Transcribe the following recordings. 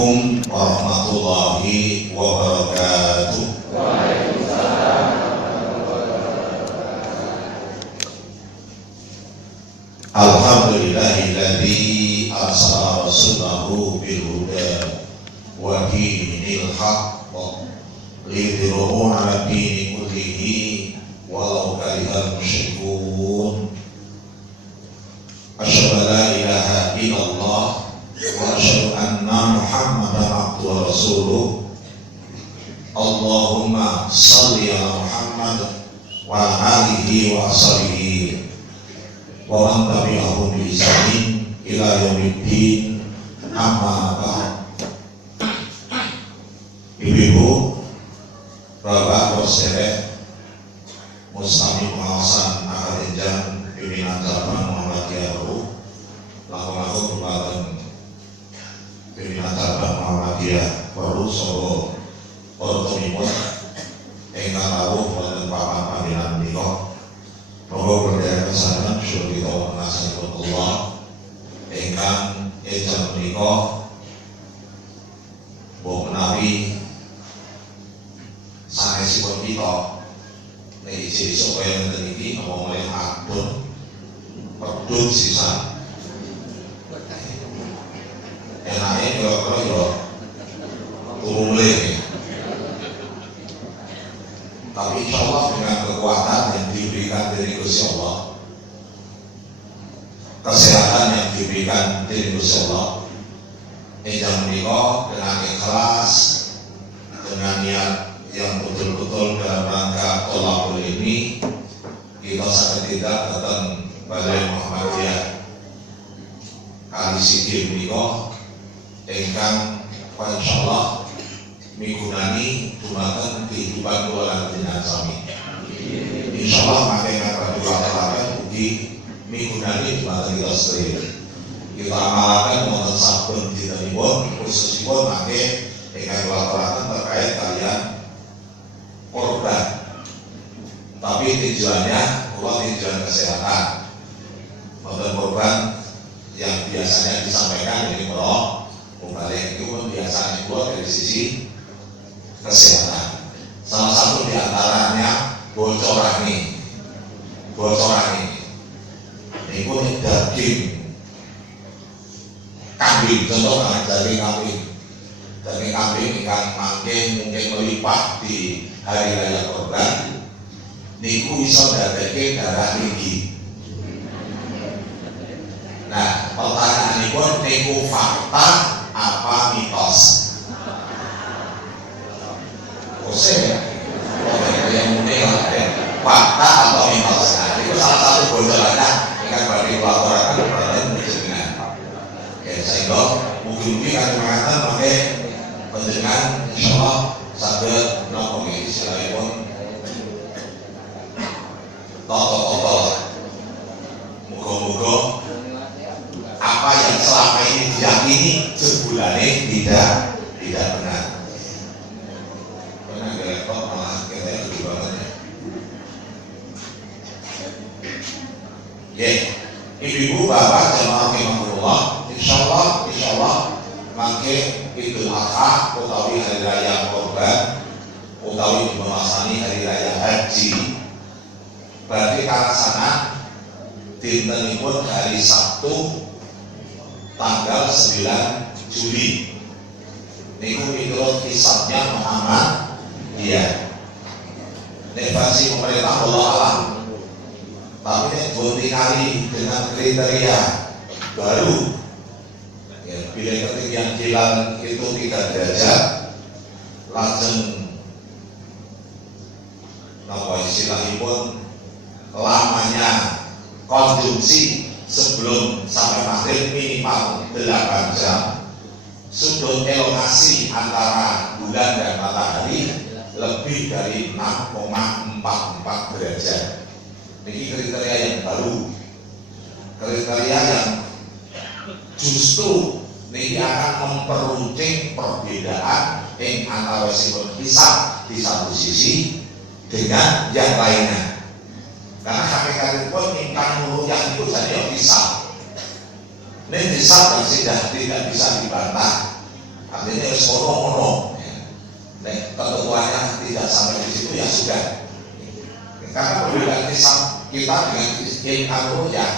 Assalamualaikum warahmatullahi wabarakatuh. Alhamdulillahilladzi arsala rasulahu bil huda wa dinil haqq liyudhhirahu 'ala dini kullihi walau karihal musyrikun. Asyhadu an la ilaha illallah wa asyhadu anna Muhammadan abduhu wa rasuluh. Allahumma shalli ala Muhammad wa alihi wa ashabihi wa man tabi'ahum bi ihsanin ila yaumiddin. Amma ba'd. Ibu-ibu, bapak, sedherek, mustami pengawasan akadejan pimpinan cabang Muhammadiyah laku-laku berbadan pimpinan cabang Muhammadiyah baru Solo Ortomimon ingkang rawuh wonten papan pambilan menika. Monggo berdaya kesanan syukur kita Allah ingkang ejam menika mbok menawi sanesipun kita nek sesuk kaya ngeten iki apa mulai adon pedhut sisan enake kira-kira yo mulai. Tapi insyaallah dengan kekuatan yang diberikan dari Gusti Allah, kesehatan yang diberikan dari Gusti Allah, ejam menika dengan ikhlas, dengan niat yang betul-betul dalam rangka tolakul ini, kita sangat tidak datang Balai Muhammadiyah kali siki menika ingkang insyaallah migunani dumateng kehidupan kula lan jenengan sami. Insyaallah mangke ngatur kula ugi migunani dumateng kita sedherek. Kita amalaken wonten saben dinanipun khususipun mangke ingkang kula aturaken terkait kalian korban. Tapi tujuannya kula tujuan kesehatan. Wonten korban yang biasanya disampaikan ini kalau balik itu pun biasanya kula dari sisi kesehatan. Salah satu diantaranya bocoran ini. Ini pun daging kambing, contoh daging kambing yang mungkin melipat di hari raya korban. Niku iso dadeke darah tinggi. Nah, pertanyaan ini pun niku fakta apa mitos? Ya, yang mungkin lah ya, fakta atau mitos. Nah, itu salah satu bocorannya yang bagi laporan berarti dengan. Oke, sehingga mungkin kan mengatakan pakai penjenengan insyaallah saged napa nggih istilahipun toto. Muga-muga apa yang selama ini diyakini sebulane tidak benar. Ibu-ibu, bapak, jemaah rahimahullah, insyaallah mangke Idul Adha utawi hari raya Kurban utawi dimasani hari raya haji. Berarti kalaksana dintenipun hari Sabtu tanggal 9 Juli. Niku miturut hisabnya Muhammad. Iya. Nek versi pemerintah Allah alam. Tapi nek bunti kali dengan kriteria baru. Ya, bila ketinggian jalan itu 3 derajat, lajeng napa istilahipun lamanya konsumsi sebelum sampai maghrib minimal 8 jam. Sudut elongasi antara bulan dan matahari lebih dari 6,44 derajat. Ini kriteria yang baru, kriteria yang justru ini akan memperuncing perbedaan yang antara hisab di satu sisi dengan yang lainnya. Karena hakikat pun ingkang yang itu jadi hisab. Ini hisab yang sudah tidak bisa dibantah Artinya ya mono. Nek ketentuannya tidak sampai di situ ya sudah. Karena perbedaan Islam kita dengan Imam Ruqyah,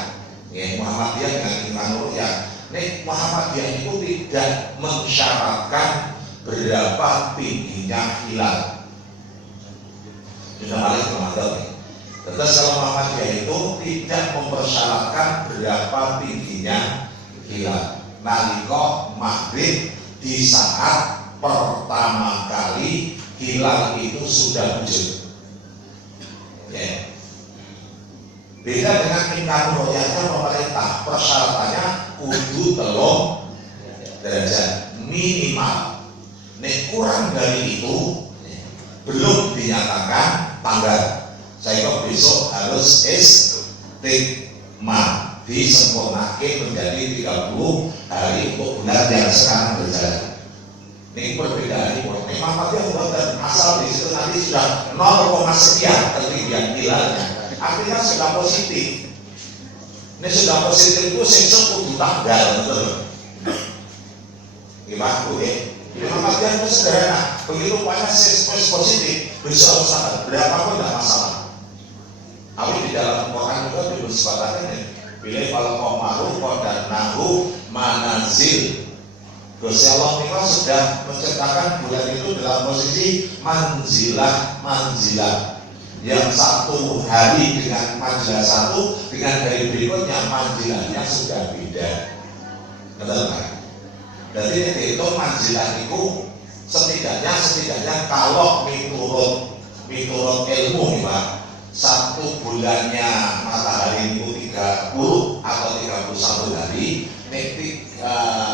Muhammadiyah dengan Imam Ruqyah. Nek Muhammadiyah itu tidak mensyaratkan berapa tingginya hilal. Sudah balik ke mantel. Tetapi kalau Muhammadiyah itu tidak mempersyaratkan berapa tingginya hilal. Nalika maghrib di saat pertama kali hilal itu sudah wujud. Ya. Beda dengan Imam Ruqyah pemerintah persyaratannya kudu 3 derajat minimal. Nek kurang dari itu belum dinyatakan tanggal. Saya kok besok harus istigma disempurnakan menjadi 30 hari untuk bulan yang sekarang berjalan. Ini perbedaan ini. Memang pasti dan asal di situ nanti sudah 0, sekian ketinggian hilalnya. Artinya sudah positif. Ini sudah positif itu sesuk kudu tanggal, betul. Gimana tuh ya? Memang pasti itu sederhana. Begitu banyak positif, besok harus berapapun tidak masalah. Tapi di dalam Quran juga disebutkan ya. Pilih kalau komaru dan nahu manazil. Gusti Allah itu sudah menciptakan bulan itu dalam posisi manzilah. Yang satu hari dengan manzilah satu, dengan hari berikutnya manzilahnya sudah beda. Betul kan? Jadi itu manzilah itu setidaknya kalau miturut ilmu nih Pak, 1 bulannya matahari itu 30 atau 31 hari,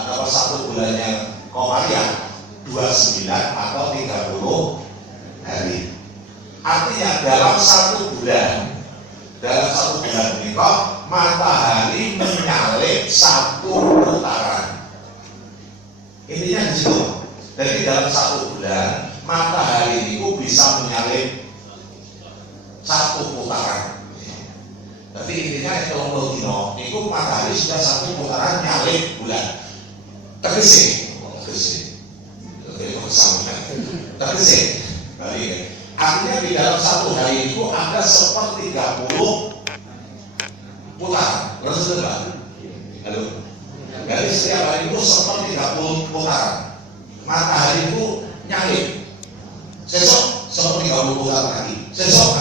kalau 1 bulannya Komariah 29 atau 30 hari. Artinya dalam 1 bulan ini kok matahari menyalip 1 putaran. Intinya di situ. Jadi dalam 1 bulan matahari itu bisa menyalip 1 putaran. Tapi intinya kalau dino itu matahari sudah 1 putaran nyalip bulan. Tegese. Artinya di dalam 1 hari itu ada 1/30 putaran. Lalu sudah. Halo. Jadi setiap hari itu 1/30 putaran. Matahari itu nyalip. Sesok 1/30 putaran lagi. Sesok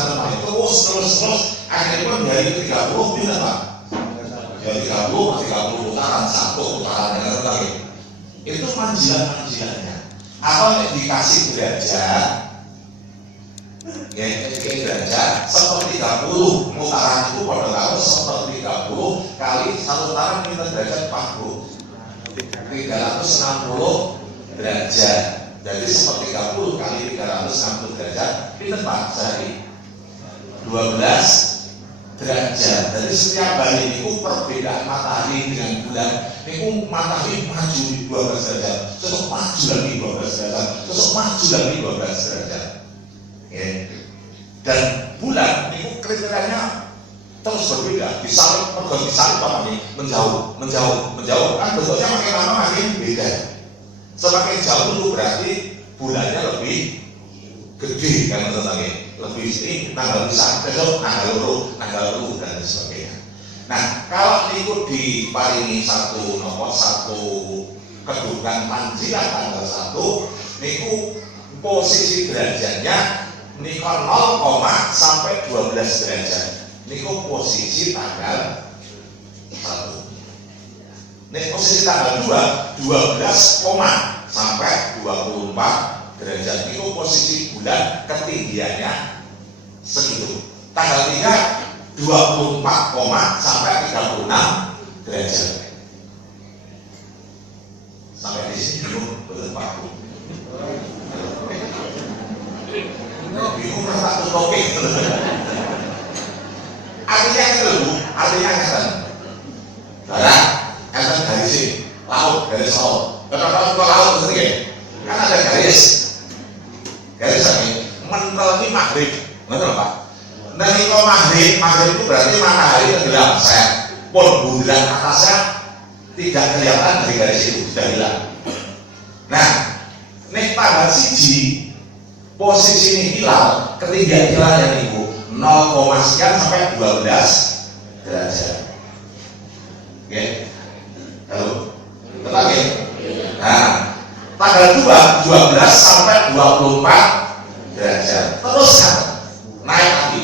terus akhirnya pun dari 30 bisa Pak. Dari 30 putaran 1 putaran yang terakhir. Itu manjilan-manjilannya. Atau dikasih derajat. Ya, derajat 1/30 putaran itu pada tahun 1/30 kali 1 putaran kita derajat 40. 360 derajat. Jadi 1/30 kali 360 derajat itu Pak sehari 12 derajat. Jadi setiap hari itu perbedaan matahari dengan bulan itu matahari maju di 12 derajat, terus maju lagi 12 derajat, terus maju lagi 12 derajat. Ya. Dan bulan itu kriterianya terus berbeda, disalib apa nih? Menjauh kan bentuknya makin lama makin beda. Semakin jauh itu berarti bulannya lebih gede kan teman-teman, lebih ini tanggal besar, besok tanggal luru dan sebagainya. Nah kalau itu diparingi satu kedudukan manzilah tanggal 1, niku posisi derajatnya niku 0, sampai 12 derajat. Niku posisi tanggal 1. Nek posisi tanggal 2, 12, sampai 24 derajat. Niku posisi bulan ketinggiannya segitu. Tanggal 3, 24, sampai 36 derajat. Sampai di sini dulu betul Pak. Bingung tak tutupi. Artinya itu Bu, artinya kan. Barat, kan garis laut, garis laut. Kenapa laut itu ya? Kan ada garis ini mentel ini maghrib, betul Pak? Nah kalau maghrib itu berarti matahari tenggelam, pun bundaran atasnya tidak kelihatan dari garis itu, sudah hilang. Nah, nek tanggal siji posisi ini hilal, ketinggian hilalnya niku 0, sekian sampai 12 derajat. Oke, halo, tetap ya. Nah, tanggal 12 sampai 24 derajat. Terus kan naik lagi.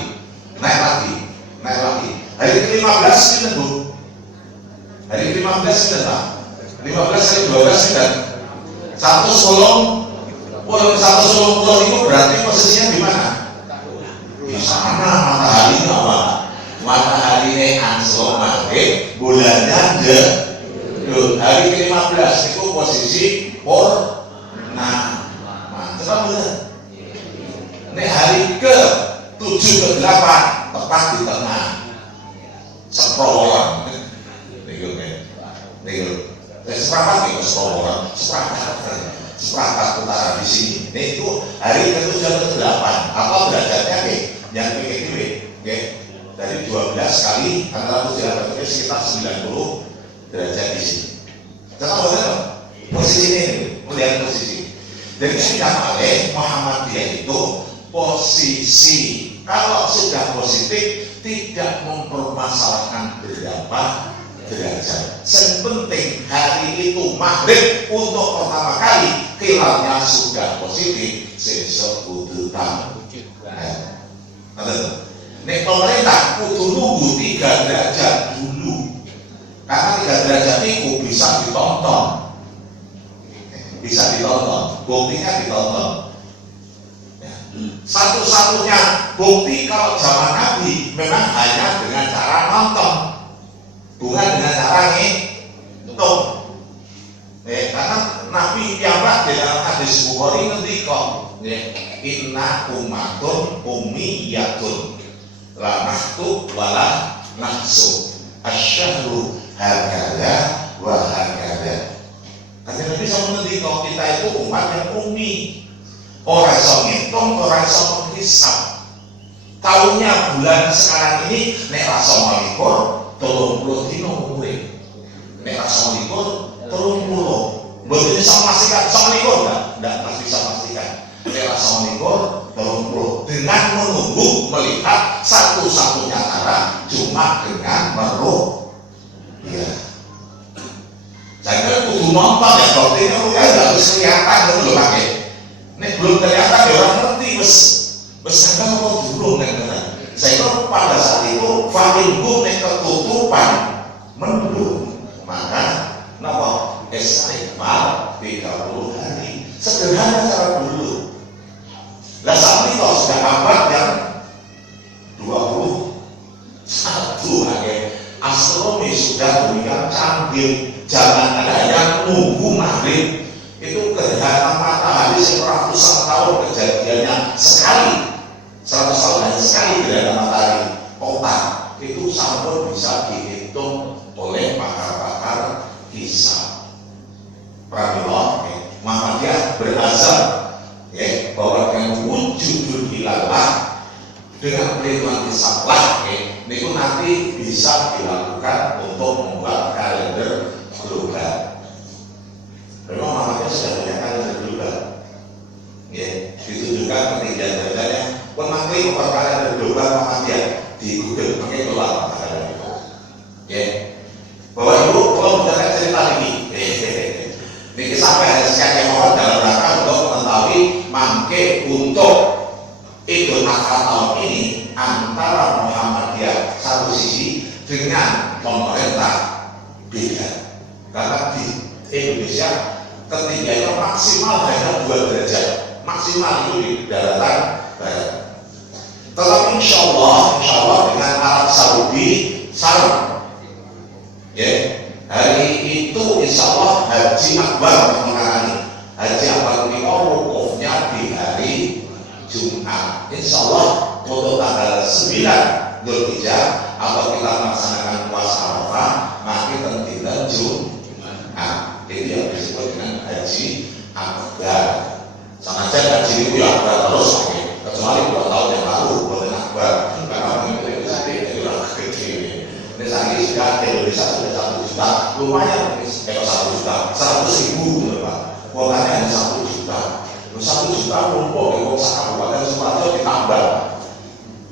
Hari ke-15 sudah Bu. Hari ke-15 sudah Pak. 15 kali 12 sudah 110 itu berarti posisinya di mana? Di sana matahari Pak. Matahari ini ansor maghrib, bulannya hari ke-15 itu posisi purnama. Tetap benar. Ini hari ke-7 ke-8 tepat di tengah. Seprowolan. Seperempat utara di sini. Ini itu hari ke-7 ke-8 atau derajatnya yang dari 12 kali antara 7 itu sekitar 90 derajat di sini. Tetap benar posisi ini, melihat posisi. Jadi yang oleh Muhammadiyah itu posisi kalau sudah positif tidak mempermasalahkan berapa derajat. Yang penting hari itu maghrib untuk pertama kali hilalnya sudah positif, sesok kudu tamu. Nek pemerintah kudu nunggu 3 derajat dulu, karena 3 derajat itu bisa ditonton, buktinya ditonton. Satu-satunya bukti kalau zaman Nabi memang hanya dengan cara nonton, bukan dengan cara ngitung. Karena Nabi piyambak dalam hadis Bukhari ngendika, inna ummatun ummiyatun la nahtub wala nahsub asyhru hakada wa hakada. Kata Nabi sama ngendika, kita itu umat yang ummi. Orang iso ngitung, orang iso menghisap. Tahunnya bulan sekarang ini nek rasa malikur 30 dino umure. Nek rasa malikur 30. Mboten bisa memastikan sama malikur enggak pasti bisa memastikan. Nek rasa malikur 30 dengan menunggu melihat satu-satunya cara cuma dengan meruh. Iya. Saya kudu nonton ya, dokter itu kan harus kelihatan dulu Pak. Nek belum ternyata dia orang ngerti besarkan apa dulu saya pada saat itu familku nek ketutupan mendung maka napa istighfar 30 hari sederhana cara dulu. Lah saat ini kalau sudah abad yang 21 astronomi sudah demikian canggih, jangan ada yang nunggu maghrib. Itu gerhana matahari ratusan tahun kejadiannya sekali, 100 tahun hanya sekali gerhana matahari total. Itu sampun bisa dihitung oleh pakar-pakar hisab. Pramila Muhammadiyah berazam bahwa yang wujudul hilalah dengan perhitungan hisab lah itu nanti bisa dilakukan untuk membuat kalender global. Memang Muhammadiyah sudah punya kalender global. Ditujukan ketinggian derajatnya. Pemakli kalender global Muhammadiyah di Google, pakai keluar kalender itu. Bapak Ibu, kalau mendengar cerita ini, ini sampai ada sekian mohon dalam rangka untuk mengetahui mangke untuk Idul Adha tahun ini antara Muhammadiyah satu sisi dengan pemerintah beda. Karena di Indonesia ketinggiannya maksimal hanya 2 derajat, maksimal itu di daratan barat. Tetapi insya Allah dengan Arab Saudi sama. Hari itu insya Allah Haji Akbar mengalami Haji Akbar ini wukufnya di hari Jumat. Insya Allah untuk tanggal 9 Dzulhijjah atau kita melaksanakan puasa Arafah maka tanggal Jumat. Itu yang disebut dengan Haji Akbar. Sama saja haji itu ya akbar terus, kecuali 2 tahun yang lalu bukan akbar. Karena mengikuti itu orang kecil. Ini saat sudah Indonesia sudah 1 juta, lumayan. 1 juta, 100.000 Pak. kuotanya hanya 1 juta. 1 juta numpuk ya kok sak kabupaten Sukoharjo ditambah.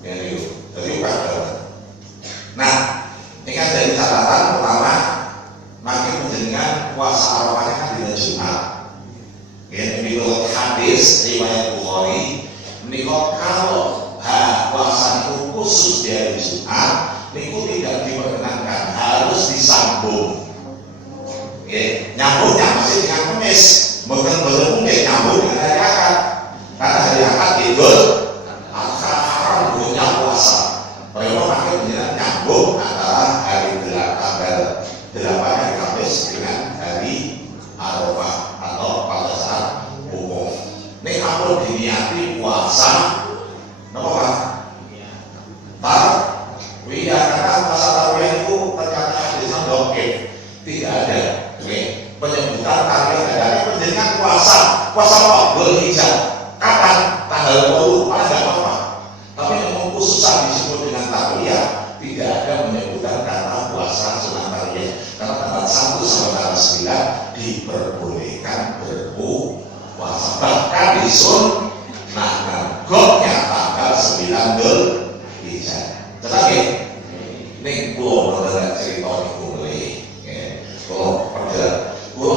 Ya itu. Jadi bukan banget. Nah, ini kan dari catatan pertama, makin menjenengan puasa Arafahnya kan dina Jumat. Ya, menurut hadis riwayat Bukhari, menikah kalau puasa itu khusus di hari Jumat, niku tidak diperkenankan, harus disambung. Ya, nyambungnya masih dengan Kamis, bukan mungkin nyambung dengan hari Ahad, karena hari Ahad itu haram punya puasa. Mereka makin menjelaskan nyambung antara hari tanggal 8 hari Kamis dengan hari Arafah atau pada saat umum. Ini kalau diniati puasa, kenapa? Iya, karena masa tarawih itu ternyata hadisnya dokter, tidak ada. Penyebutan tarawih dari penjenengan puasa apa? Dzulhijjah. Kapan? Tanggal 20, malah tidak apa-apa. Tapi yang khususan disebut dengan tarawih, tidak ada menyebutkan kata puasa sunat tarawih. Karena tanggal 1 sampai tanggal 9 diperbolehkan berpuasa. Bahkan disunnahkan godnya tanggal 9 Dzulhijjah. Tetapi ini pulau pada cerita itu boleh, pulau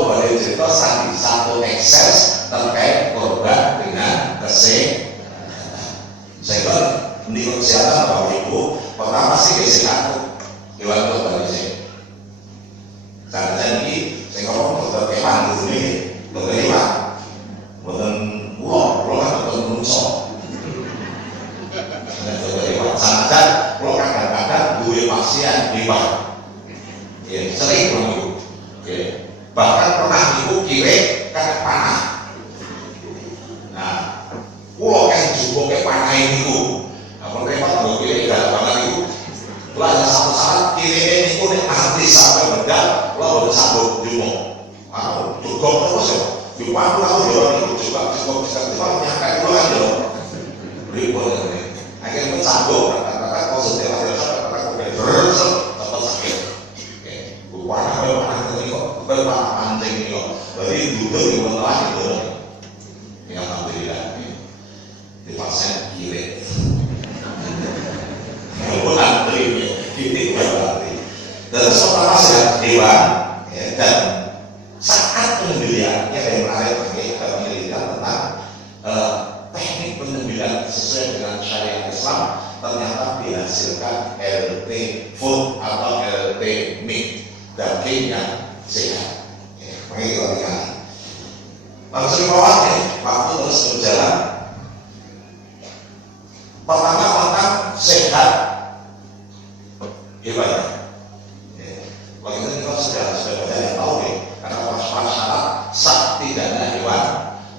pada cerita satu ekses terkait korban dengan kesehatan. Saya kan menurut kesehatan Bapak Ibu, pertama sih kesehatan hewan korban ini. Saya ini saya ngomong dokter kewan dulu nih, dokter kewan, bukan pulau kan dokter menusuk. Sangat kalau kadang-kadang gue pasien hebat, ya sering banget, ya. Bahkan pernah ibu kiri kena panah. Nah, pulau yang juga kayak panah ini, apa repot gue kiri gak panah itu. Belajar satu saat kiri ini pun nanti sampai bedak, lo udah sambut jumbo. Juga terus ya, jumbo aku jualan itu juga bisa nyampe pulang dong. Ribut ini. Akhirnya sambung, kata-kata konsentrasi kata-kata terus dapat sakit. Warna ini kok, warna pancing ini kok. Jadi duduk di bawah itu. Ya alhamdulillah, di pasien kiri. Walaupun antri, titik berarti. Dan setelah saya dewan, dan saat penyembelihan yang menarik bagi penelitian tentang teknik penyembelihan sesuai dengan syariat Islam ternyata dihasilkan LT food atau LT meat, daging yang sehat. Makanya kita lihat langsung bawahnya waktu terus berjalan. Pertama tentang sehat hewannya. Waktu itu kita sudah banyak tahu karena syarat sah tidaknya hewan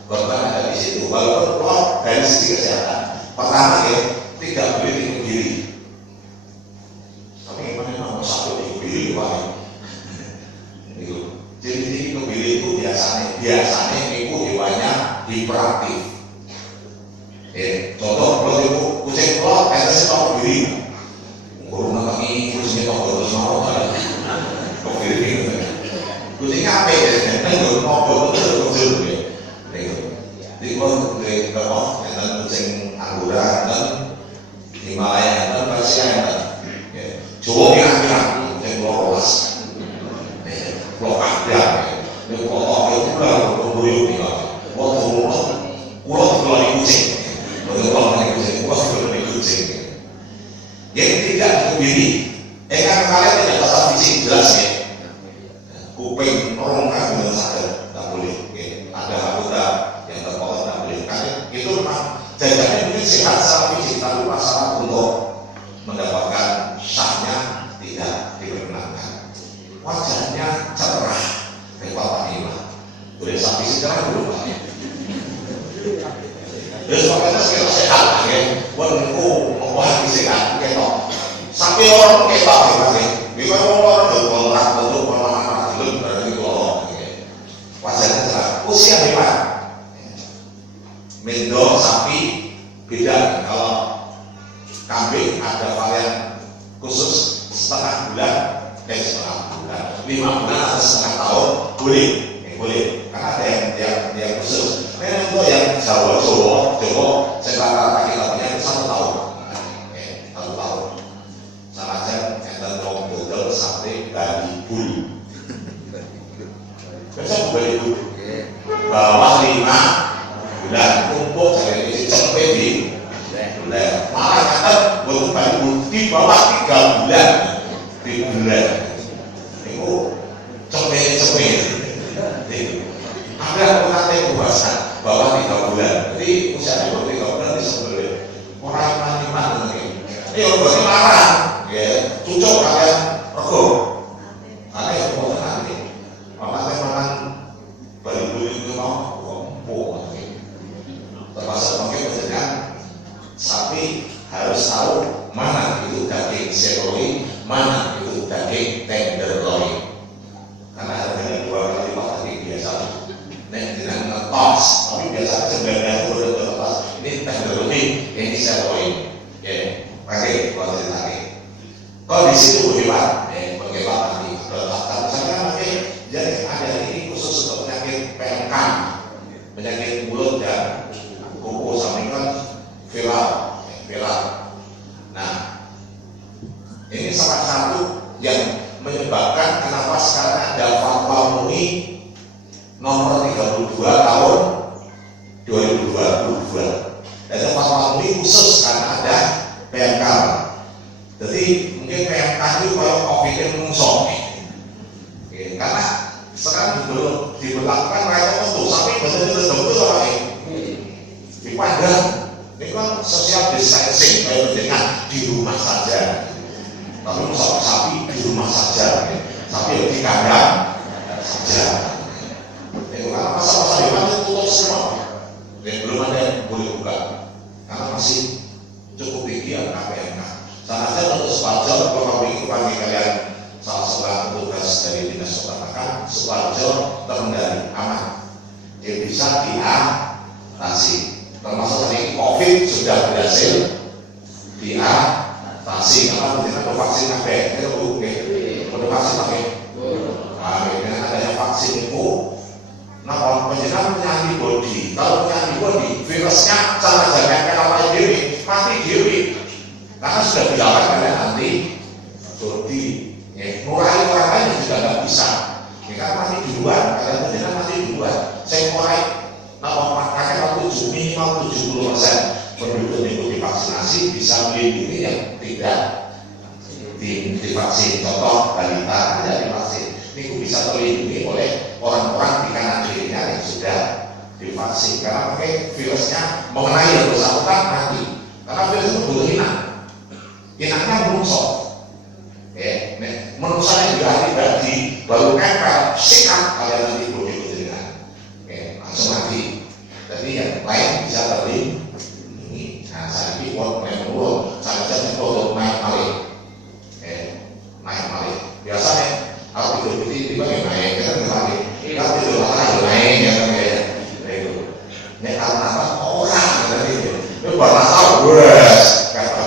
korban ada di situ. Walaupun kalau dari sisi kesehatan, pertama tidak boleh tikung diri. Tapi gimana mau satu tikung diri wah itu. Jadi tikung diri itu biasanya itu hewannya hiperaktif. Contoh kalau ibu kucing kalau etes tikung diri, kurang kaki kucingnya tahu terus mau kan? Tikung diri kucingnya apa ya? Nanti mau betul ya. Jadi kalau dari bawah dan kucing Anggora dan Himalaya dan Persia dan Jawa kira-kira kucing loros, lokal ya, ini kotor itu pulang berbuyuk nih, pulau dari kucing, pulau dari kucing, yang tidak sendiri, kan kalian tidak dapat kucing jelas ya, kuping rongga dengan sadar tak boleh, ada anggota itu memang jajannya mungkin sehat secara fisik, tapi masalah untuk mendapatkan sahnya tidak diperkenankan. Wajahnya cerah, kayak Bapak Nima. Boleh sapi cerah dulu Pak. Ya sebabnya sekitar sehat, ya. Walaupun membuat sehat, ketok. Sapi orang ketok, ya. Bila orang berkontrak untuk pengalaman dulu berarti kalau wajahnya cerah, usia hebat. Mendo sapi beda. Kalau kambing ada varian khusus setengah bulan, setengah bulan, 5 bulan atau setengah tahun boleh, boleh. Karena ada yang Jawa, saya rata-rata kita punya 1 tahun. 1 tahun. Sama aja enten wong dodol sate bali bulu. Besok bali bulu. Bawah 5 bulan kumpul jadi cepet di bulan. Malah kata buat bali bulu di bawah 3 bulan. Di bulan. Itu cepet. Ada orang yang puasa bawah 3 bulan. Jadi usia di bawah 3 bulan bisa beli. Orang mati mungkin. Ini orang marah. Ya, cocok kalian rego. Karena ya mau nanti. Mama saya makan bali-bali itu mau empuk. Termasuk mungkin dengan sapi harus tahu mana itu daging sirloin, mana itu daging tenderloin. Karena harganya 2 kali lipat daging biasa. Nek dengan ngetos, tapi biasanya sebenarnya itu udah ngetos. Ini tenderloin, ini sirloin. Ya, pakai buat ditarik. Kalau di situ hebat, bagaimana nanti? Kalau misalnya mungkin jadi ada ini khusus untuk penyakit PMK, penyakit mulut dan kuku sama kan viral. Nah, ini salah satu yang menyebabkan kenapa sekarang ada fatwa MUI nomor 32 tahun 2022. Ada fatwa MUI khusus karena ada PMK. Jadi mungkin PMK itu kalau COVID-nya mengusung, karena sekarang belum diberlakukan mereka untuk sampai betul-betul orang dipandang ini kan social distancing kayak dengan di rumah saja. Tapi sapi di rumah saja, sapi di kandang saja. Karena masa-masa depan itu tutup semua, belum ada yang boleh buka karena masih cukup tinggi angka PMK. Sama saja untuk Suparjo, kalau ingin bagi kalian salah seorang petugas dari Dinas Peternakan, Suparjo terkendali aman, dia bisa diatasi. Termasuk tadi COVID sudah berhasil diatasi. Karena kita vaksin apa? Kita udah vaksin apa? Nah, dengan adanya vaksin itu, nah kalau penjenengan punya antibody, kalau punya antibody, virusnya cara jaga apa diri, mati diri. Karena sudah dilakukan oleh antibody, mulai orang lain juga nggak bisa. Karena mati duluan, kalian penjenengan mati duluan. Saya mulai, nah makanya minimal 70% penduduk yang divaksinasi bisa melindungi yang tidak divaksin. Contoh balita tidak divaksin, ini bisa terlindungi oleh orang-orang di kanan dirinya yang sudah divaksin. Karena virusnya mengenai yang bersangkutan mati. Karena virus itu butuh inangnya menungso. Menungsanya juga pribadi baru nempel sikat kalian nanti begitu dengan langsung mati. Jadi yang lain bisa terlindungi. Nah, saya ini buat menurut saya saja untuk naik malih. Naik malih. Biasanya kalau tidur tiba naik kan lagi. Kalau tidur naik ya kan ya. Itu. Nek karena apa orang tadi itu. Itu tahu wes kata.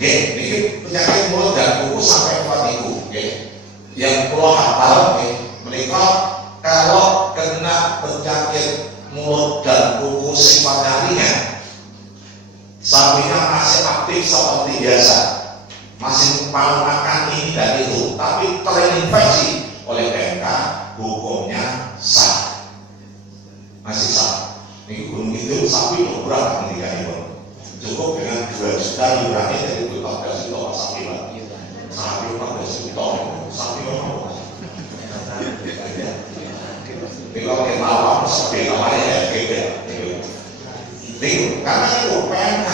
Ini penyakit mulut dan kuku sampai kuat itu. Yang perlu hafal mereka kalau kena penyakit mulut dan kuku sifatnya ringan, sapinya masih aktif seperti biasa, masih mau makan ini dan itu, tapi terinfeksi oleh PMK, hukumnya sah, masih sah. Ini belum itu sapi berapa meninggal itu? Cukup dengan 2 juta iurannya dari 14 juta sapi lagi. Sapi 14 juta, sapi mau. Tapi kalau kita awam seperti namanya ya gitu. Karena itu PMK.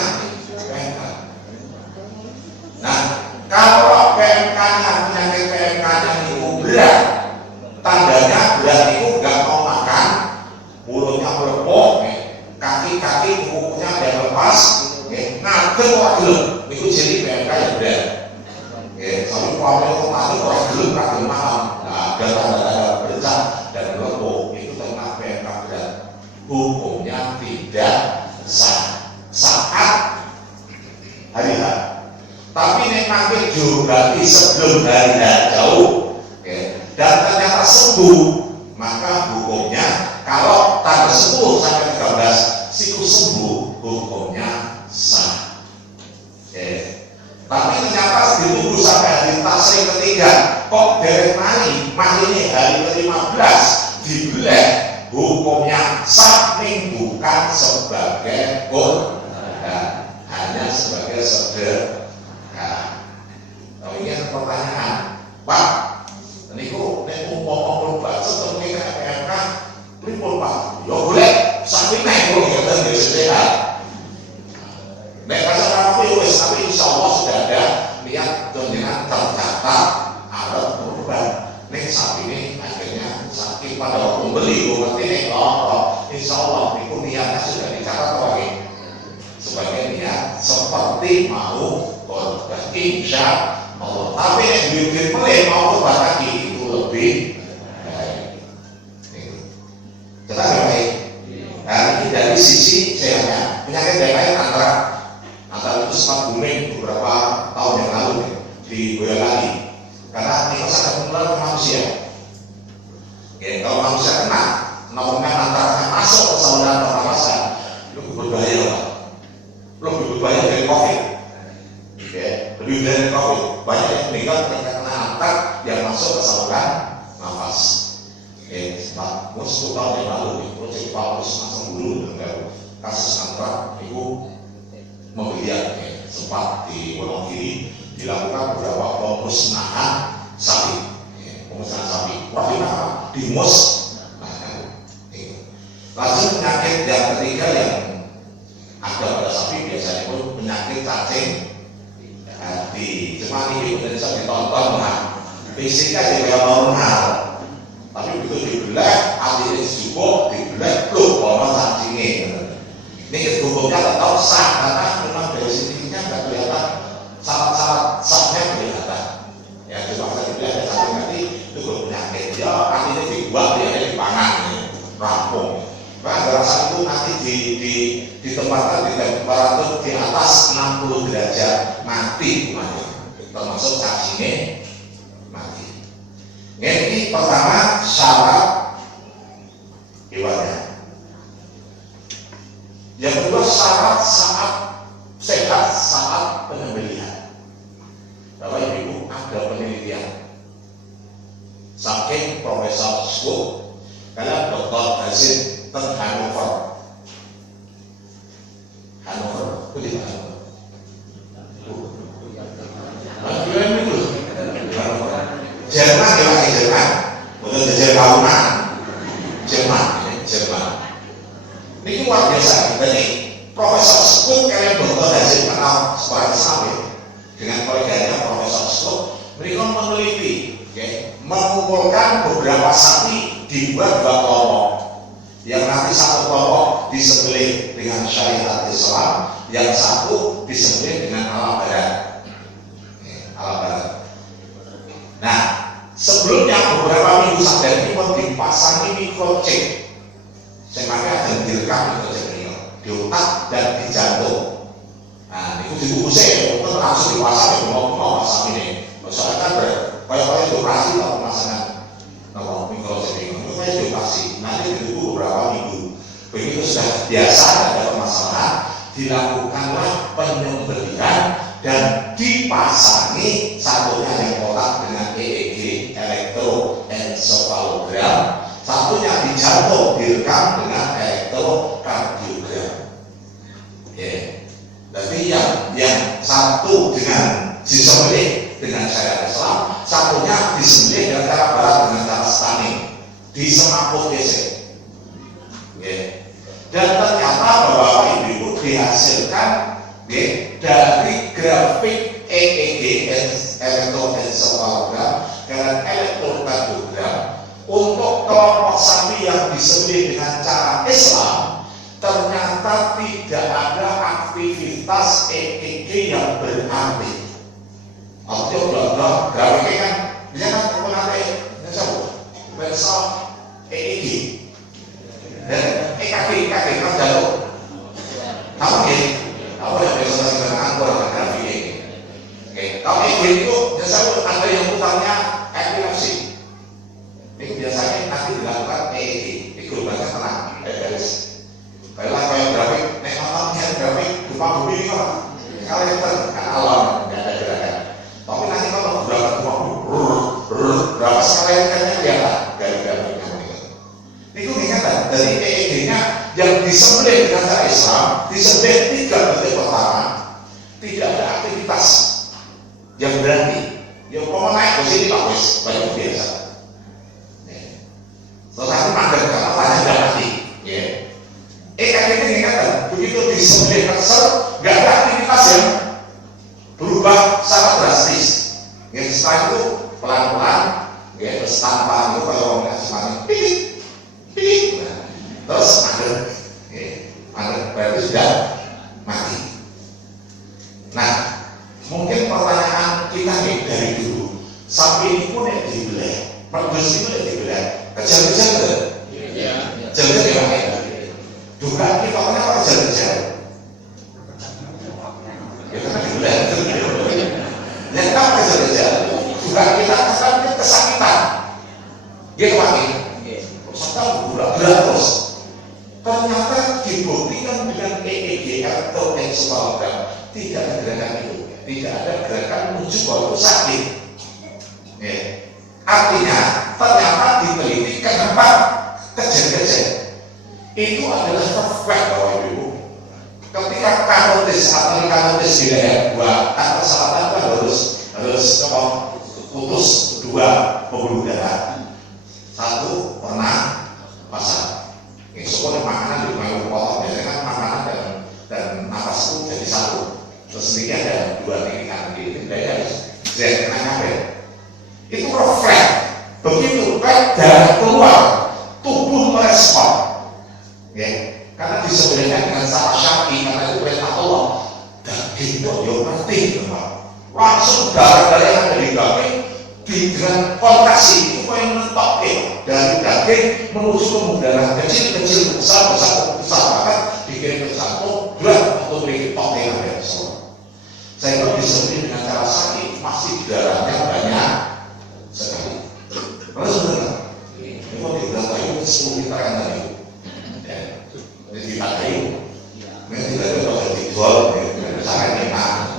Nah, kalau PMK-nya penyakit PMK-nya itu berat, tandanya berat itu nggak mau makan, mulutnya melepok, kaki-kaki kukunya ada lepas, ngadem wagel, itu jadi PMK yang berat. Tapi kalau itu mati orang belum ragel mahal, nah ada tanda-tanda bercak dan melepok, itu tentang PMK berat. Hukumnya tidak sah saat hari H. Tapi memang juga sebelum hari H jauh, dan ternyata sembuh, maka hukumnya kalau tanggal 10 sampai 13 siklus sembuh hukumnya sah. Tapi ternyata ditunggu sampai hari tasrik ketiga, kok derek mari ini hari ke-15 dibeleh, hukumnya sah ning bukan sebagai korban, hanya sebagai sedekah. Tapi ini pertanyaan, Pak, niku nek umpama korban setemui KPMK pripun Pak? Ya boleh sampai naik kok ngeten nggih sehat. Nek rasa rapi wis, tapi insyaallah sudah ada lihat jenengan tercatat arep korban. Nek sapi ini akhirnya sakit pada waktu beli, berarti nek insyaallah niku niatnya sudah dicatat lagi sebagai niat seperti mau korban insya Allah. Tapi nek duit pelih mau korban lagi itu lebih baik. Jelas baik. Nah ini dari sisi sehatnya. Penyakit yang lain antara itu sempat booming beberapa tahun yang lalu di Boyolali karena ini sangat menular ke manusia. Kalau manusia kena nomornya antara masuk ke saluran pernapasan itu berbahaya lah, lebih berbahaya dari COVID. Lebih dari COVID, banyak yang meninggal ketika kena antar yang masuk ke saluran nafas. Setelah 10 tahun yang lalu di proyek Paulus Masang Bulu dengan kasus antrak itu membelian sempat di Wonogiri dilakukan beberapa pemusnahan sapi, wah di mus. Lalu penyakit yang ketiga yang ada pada sapi biasanya pun penyakit cacing hati. Cuma ini udah bisa ditonton lah, fisiknya juga normal, tapi begitu dibelah hati juga dibelah loh kalau cacingnya. Ini hukumnya tetap sah karena memang dari sininya nggak kelihatan syarat-syarat sahnya kelihatan. Ya cuma saja ada satu nanti itu berpenyakit ya artinya dibuat ya dipangan rampung. Nah saat itu nanti ditempatkan di temperatur di atas 60 derajat mati umatnya, termasuk cacingnya mati. Ini pertama syarat hewannya. Yang kedua syarat saat sehat saat penyembelihan. Bapak Ibu ada penelitian saking Profesor School karena Dr. Hasid ten Hannover itu di mana? Jerman ya Pak, Jerman bukan jajar kaunan Jerman. Ini luar biasa. Jadi Profesor Skut kalian Dr. Hasid kenal sekolah Islam dengan koleganya Profesor Skut, mereka meneliti, mengumpulkan beberapa sapi dibuat 2 kelompok. Yang nanti satu kelompok disembelih dengan syariat Islam, yang satu disembelih dengan ala barat. Nah, sebelumnya beberapa minggu saja ini dipasangi microchip. Saya ada direkam di otak dan di jantung. Nah, itu dibungkusnya, itu langsung dipasang di mau pasang ini. Soalnya kan kayak operasi atau pemasangan mikrochip itu kayak dioperasi. Nanti ditunggu beberapa minggu. Begitu sudah biasa ada permasalahan, dilakukanlah penyembelihan dan dipasangi satunya yang otak dengan EEG elektroencephalogram. Satunya di jantung direkam dengan elektrokardiogram. Jadi yang satu dengan disembelih dengan syariat Islam, satunya disembelih dengan cara barat dengan cara stunning, disemaput gesek. Dan ternyata bahwa ibu dihasilkan dari grafik EEG elektroencephalogram dengan elektrokardiogram. Untuk kelompok sapi yang disembelih dengan cara Islam, ternyata tidak ada aktivitas EEG yang berarti. Artinya grafiknya kan, bisa kan mengenai besok EEG dan EKG kan jatuh. Tahu ya? Tahu yang biasa kita anggur grafik EEG. Kalau EEG itu biasanya ada yang putarnya epilepsi. Ini biasanya nanti dilakukan EEG, di gelombangnya tenang, serengkannya kelihatan dari gambarnya. Itu ingat dari EEG-nya yang disembelih dengan cara Islam, disembelih 3 detik pertama, tidak ada aktivitas yang berarti. Ya umpama naik ke sini Pak wis banyak biasa. Tetapi mager karena banyak tidak mati. Ya. EKG ini ingatkan, begitu disembelih kesel, nggak ada aktivitas yang berubah secara drastis. Ya, setelah itu pelan-pelan, ya, terus tanpa itu kalau orang nggak semangat, pipit, terus mager, ya, mager berarti sudah mati. Nah, mungkin pertanyaan kita nih dari dulu, sapi ini pun yang dibelah, pedus itu yang dibelah, kecil-kecil kan? Iya. Kecil-kecil ya. Dugaan kita kenapa kecil-kecil? Ya karena dibelah, ya kenapa kecil-kecil? Dugaan kita kesannya kesakitan. Dia kemarin, serta berat terus. Ternyata dibuktikan dengan EEG atau eksogram tidak ada gerakan itu, tidak ada gerakan menuju bahwa itu sakit. Ya. Artinya ternyata diteliti kenapa kejel-kejel itu adalah refleks Bapak Ibu. Ketika kanotis atau kanotis di leher dua atau selatan kan harus putus 2 pembuluh darah. 1 pernah pasang. Syukur makanan di rumah potong biasanya kan makanan dan nafas itu jadi 1. Terus ini ada 2 titik kanan kiri, tidak harus kena nyampe. Itu refleks. Begitu darah keluar, tubuh merespon. Ya, karena disebutkan dengan cara syar'i, karena itu perintah Allah. Daging itu ya ngerti, langsung darah yang ada di daging dengan kontraksi itu yang mentok dari daging menuju ke darah kecil besar bahkan dikirim ke satu berat untuk beri tok yang ada. Saya itu disebut dengan cara sakit masih darahnya banyak sekali. Kalau sebenarnya ini mau dibilang kayu 10 liter kan tadi. Jadi kayu, ini tidak ada kalau dijual, saya enak.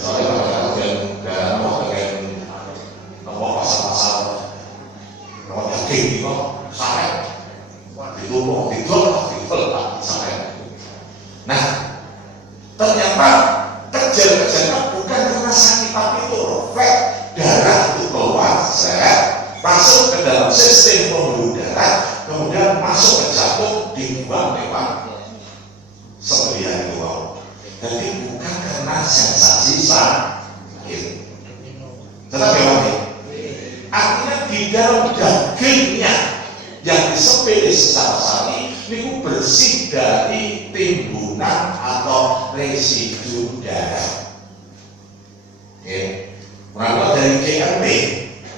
Soalnya kalau dalam bagian pasar-pasar, kalau daging itu saya ditumpuk, dijual saya. Nah, ternyata kejel-kejelnya bukan karena sakit, tapi itu refleks darah itu keluar, masuk ke dalam sistem pembuluh darah, kemudian masuk ke jantung, dibuang lewat sembelihan itu. Jadi bukan karena sensasi sakit. Tetapi artinya di dalam dagingnya yang disembelih secara syar'i itu bersih dari timbunan atau residu darah. Maka dari GMP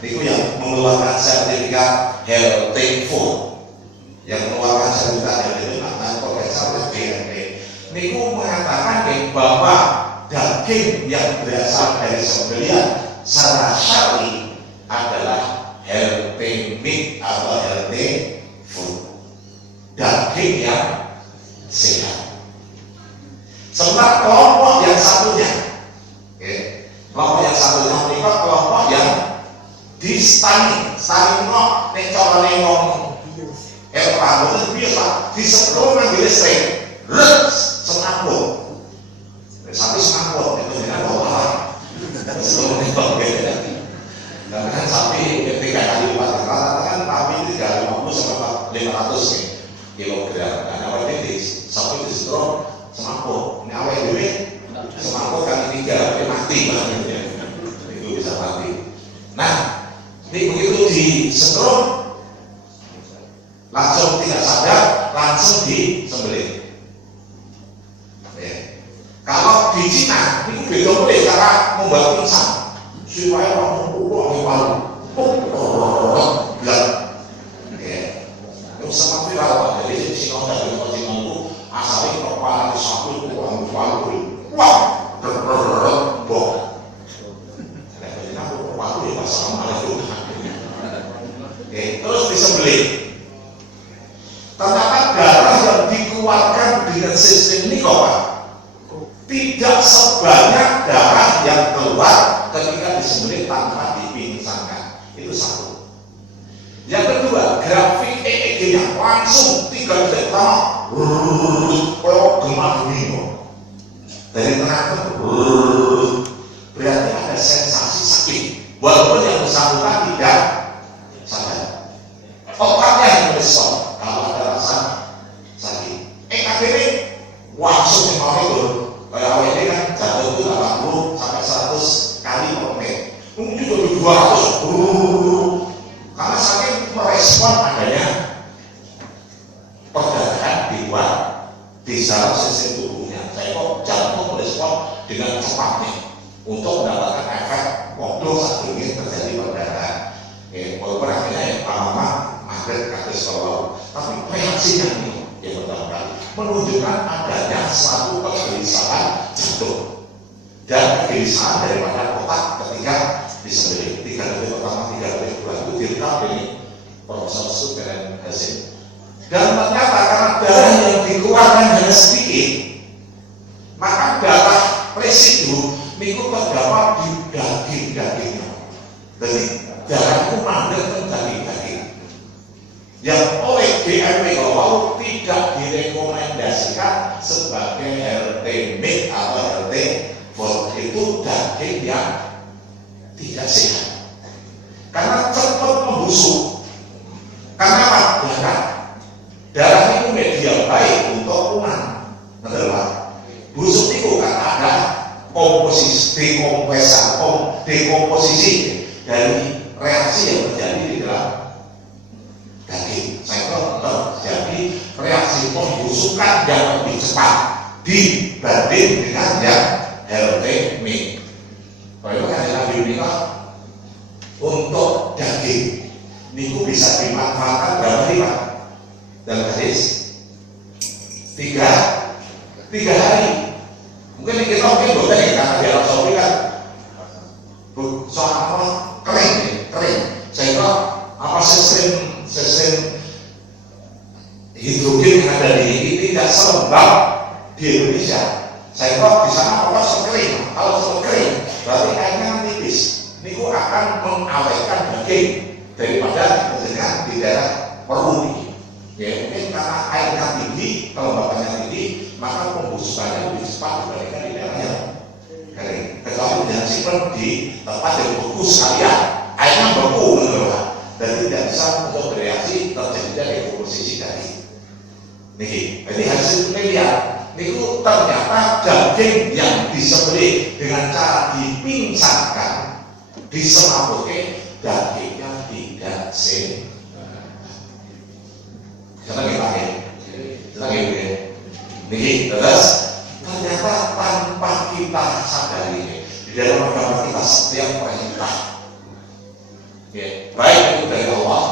itu yang mengeluarkan sertifikat healthy food, yang mengeluarkan sertifikat healthy food atau profesor GMP niku mengatakan bahwa daging yang berasal dari sembelihan secara syar'i adalah healthy meat atau healthy food, daging yang sehat. Sementara kelompok yang satunya, kelompok yang satunya menikah kelompok yang di stunning kok nek carane ngomong itu biasa di sebelum ngambil listrik semaput sampai semaput itu dengan bawa sebelum itu dan kan sapi ketika kali lipat rata-rata kan sapi itu 350 sampai 500 kilogram. Nah awal ini sapi di setrum semaput, ini awal ini semaput kali 3 dia mati itu bisa mati. Nah ini begitu di setrum langsung tidak sadar, langsung disembelih. Kalau di Cina ini beda boleh cara membuat pingsan supaya orang belat. Itu seperti apa? Jadi di Cina dari Cina itu asalnya kepala di sapi itu orang wah bok. Terus disembelih. Ternyata darah yang dikeluarkan dengan sistem ini tidak sebanyak darah yang keluar ketika disembelih tanpa dipingsankan. Itu satu. DG-nya langsung 3 detik pertama kalau gempa bumi dari tengah itu berarti ada sensasi sakit walaupun yang bersangkutan tidak sadar, otaknya yang merespon kalau ada rasa sakit. EKG langsung itu kayak awal ini kan jatuh itu 80 sampai 100 kali per menit, mungkin juga 200 karena saking merespon adanya pergerakan di luar di dalam sistem tubuhnya. Saya kok jantung merespon dengan cepatnya untuk mendapatkan efek waktu saat ini terjadi perdarahan. Walaupun akhirnya yang lama maghrib kasus bawah, tapi reaksinya ini yang pertama kali menunjukkan adanya suatu kegelisahan jantung dan kegelisahan daripada otak ketika disembelih. 3 detik pertama, 3 detik kedua itu direkam dari Profesor Sukeren Hasim. Dan ternyata karena darah yang dikeluarkan hanya sedikit, maka darah residu itu terdapat di daging-dagingnya. Jadi darah itu mandek ke daging-daging yang oleh DMW tidak direkomendasikan sebagai RT meat atau RT volt, itu daging yang tidak sehat karena cepat membusuk. Karena apa? Darah itu media baik untuk kuman. Adalah busuk itu karena ada dekomposisi dari reaksi yang terjadi di dalam daging. Saya terjadi reaksi pembusukan yang lebih cepat dibanding dengan yang RT meat. Kalau kan dalam biologika untuk daging niku bisa dimanfaatkan berapa lima dalam hadis 3 hari. Mungkin kita bukan ya karena di Arab Saudi kan soal apa kering sehingga apa sistem hidrogen yang ada di ini tidak selembab di Indonesia. Sehingga di sana apa kering. Kalau kering berarti airnya tipis. Niku akan mengawetkan daging daripada dengan di daerah perut. Ya mungkin karena airnya tinggi, kelembabannya tinggi, maka pembusukannya lebih cepat dibandingkan di daerah yang kering. Kecuali dengan simpan di tempat yang beku sekalian, airnya beku dan tidak bisa untuk bereaksi terjadinya dekomposisi dari niki. Jadi hasil penelitian niku ternyata daging yang disembelih dengan cara dipingsankan disemaputkan dagingnya tidak sehat. Kita niki terus ternyata tanpa kita sadari di dalam agama kita setiap perintah, baik itu dari Allah,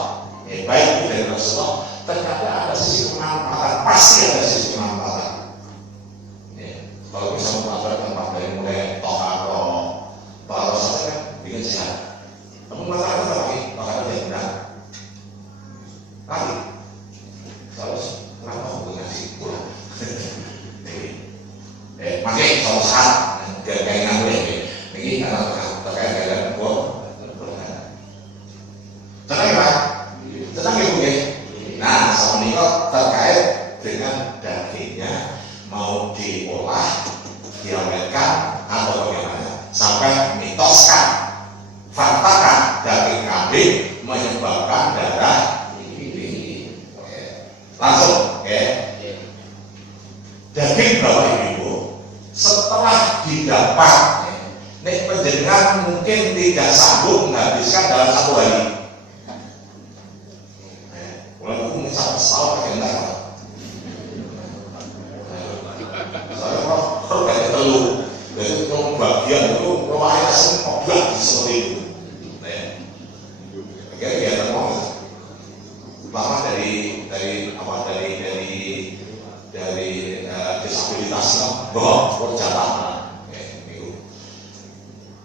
baik itu dari Rasulullah, ternyata ada sisi kemanfaatan, pasti ada sisi kemanfaatan. Kalau bisa mengatur tempat dari mulai tokato, kalau saja kan bikin sehat. Namun masalah apa lagi? Tokato yang benar. Tapi kalau kenapa hubungan sih kurang? Makanya kalau sehat, kayak nganggur ini karena terkait dengan tenang ya Pak, tenang ya Bu ya. Nah, sama ini terkait dengan dagingnya mau diolah, diawetkan atau bagaimana sampai mitoskan, faktakan daging kambing menyebabkan darah tinggi. Langsung, daging Bapak Ibu setelah didapat, nek penjenengan mungkin tidak sanggup menghabiskan dalam 1 hari. Walaupun sampai setahun pakai enggak. Saya kok kayak telur, jadi kalau bagian itu rumahnya sempat seperti itu. Kira-kira mau lama dari disabilitas bahwa berjalan.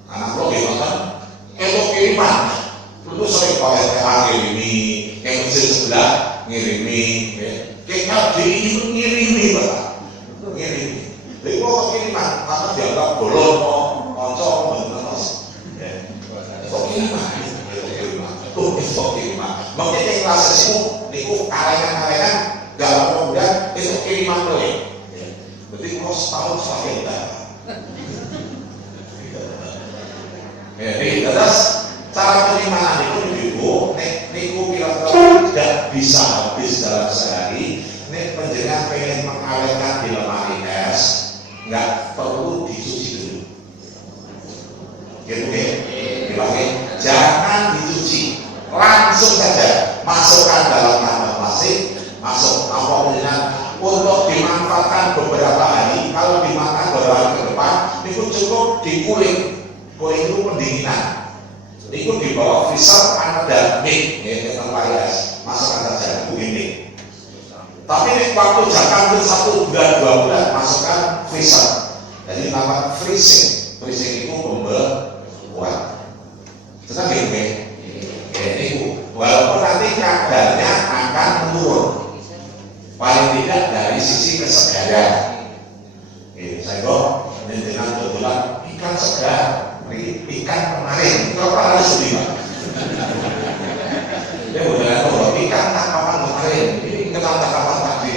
Anak lo gimana? Kalau kiriman, dulu sering pakai ngirimi, yang mesin sebelah ngirimi, kayak itu ngirimi Pak. Ngirimi. Jadi kalau kiriman, karena dianggap bolong, koncong, terus. Kok kiriman? Kok kiriman? Makanya yang rasa semua niku kalengan-kalengan dalam kemudian itu kiriman boleh. Berarti kalau setahun semakin kita. Jadi terus cara penyimpanan itu ibu, niku kira-kira tidak bisa habis dalam sehari. Nek penjenengan pengen mengawetkan di lemari es, nggak perlu dicuci dulu. Gitu dipakai, jangan dicuci, langsung saja masukkan dalam kantong plastik, masuk apa penjenengan untuk dimanfaatkan beberapa hari. Kalau dimakan beberapa hari ke depan, itu cukup dikuling, kuling itu pendinginan. Itu di bawah freezer ada mie, ya tempat es, masukkan saja begini. Tapi waktu jangka 1 bulan 2 bulan masukkan freezer. Jadi namanya freezing. Freezing itu membuat. Tetap gitu ya. Ini walaupun nanti kadarnya akan menurun, paling tidak dari sisi kesegaran. Saya kok dengan kebetulan ikan segar, ikan kemarin, berapa harus beli? Dia udah tahu ikan tangkapan kemarin. Kenal tangkapan tadi,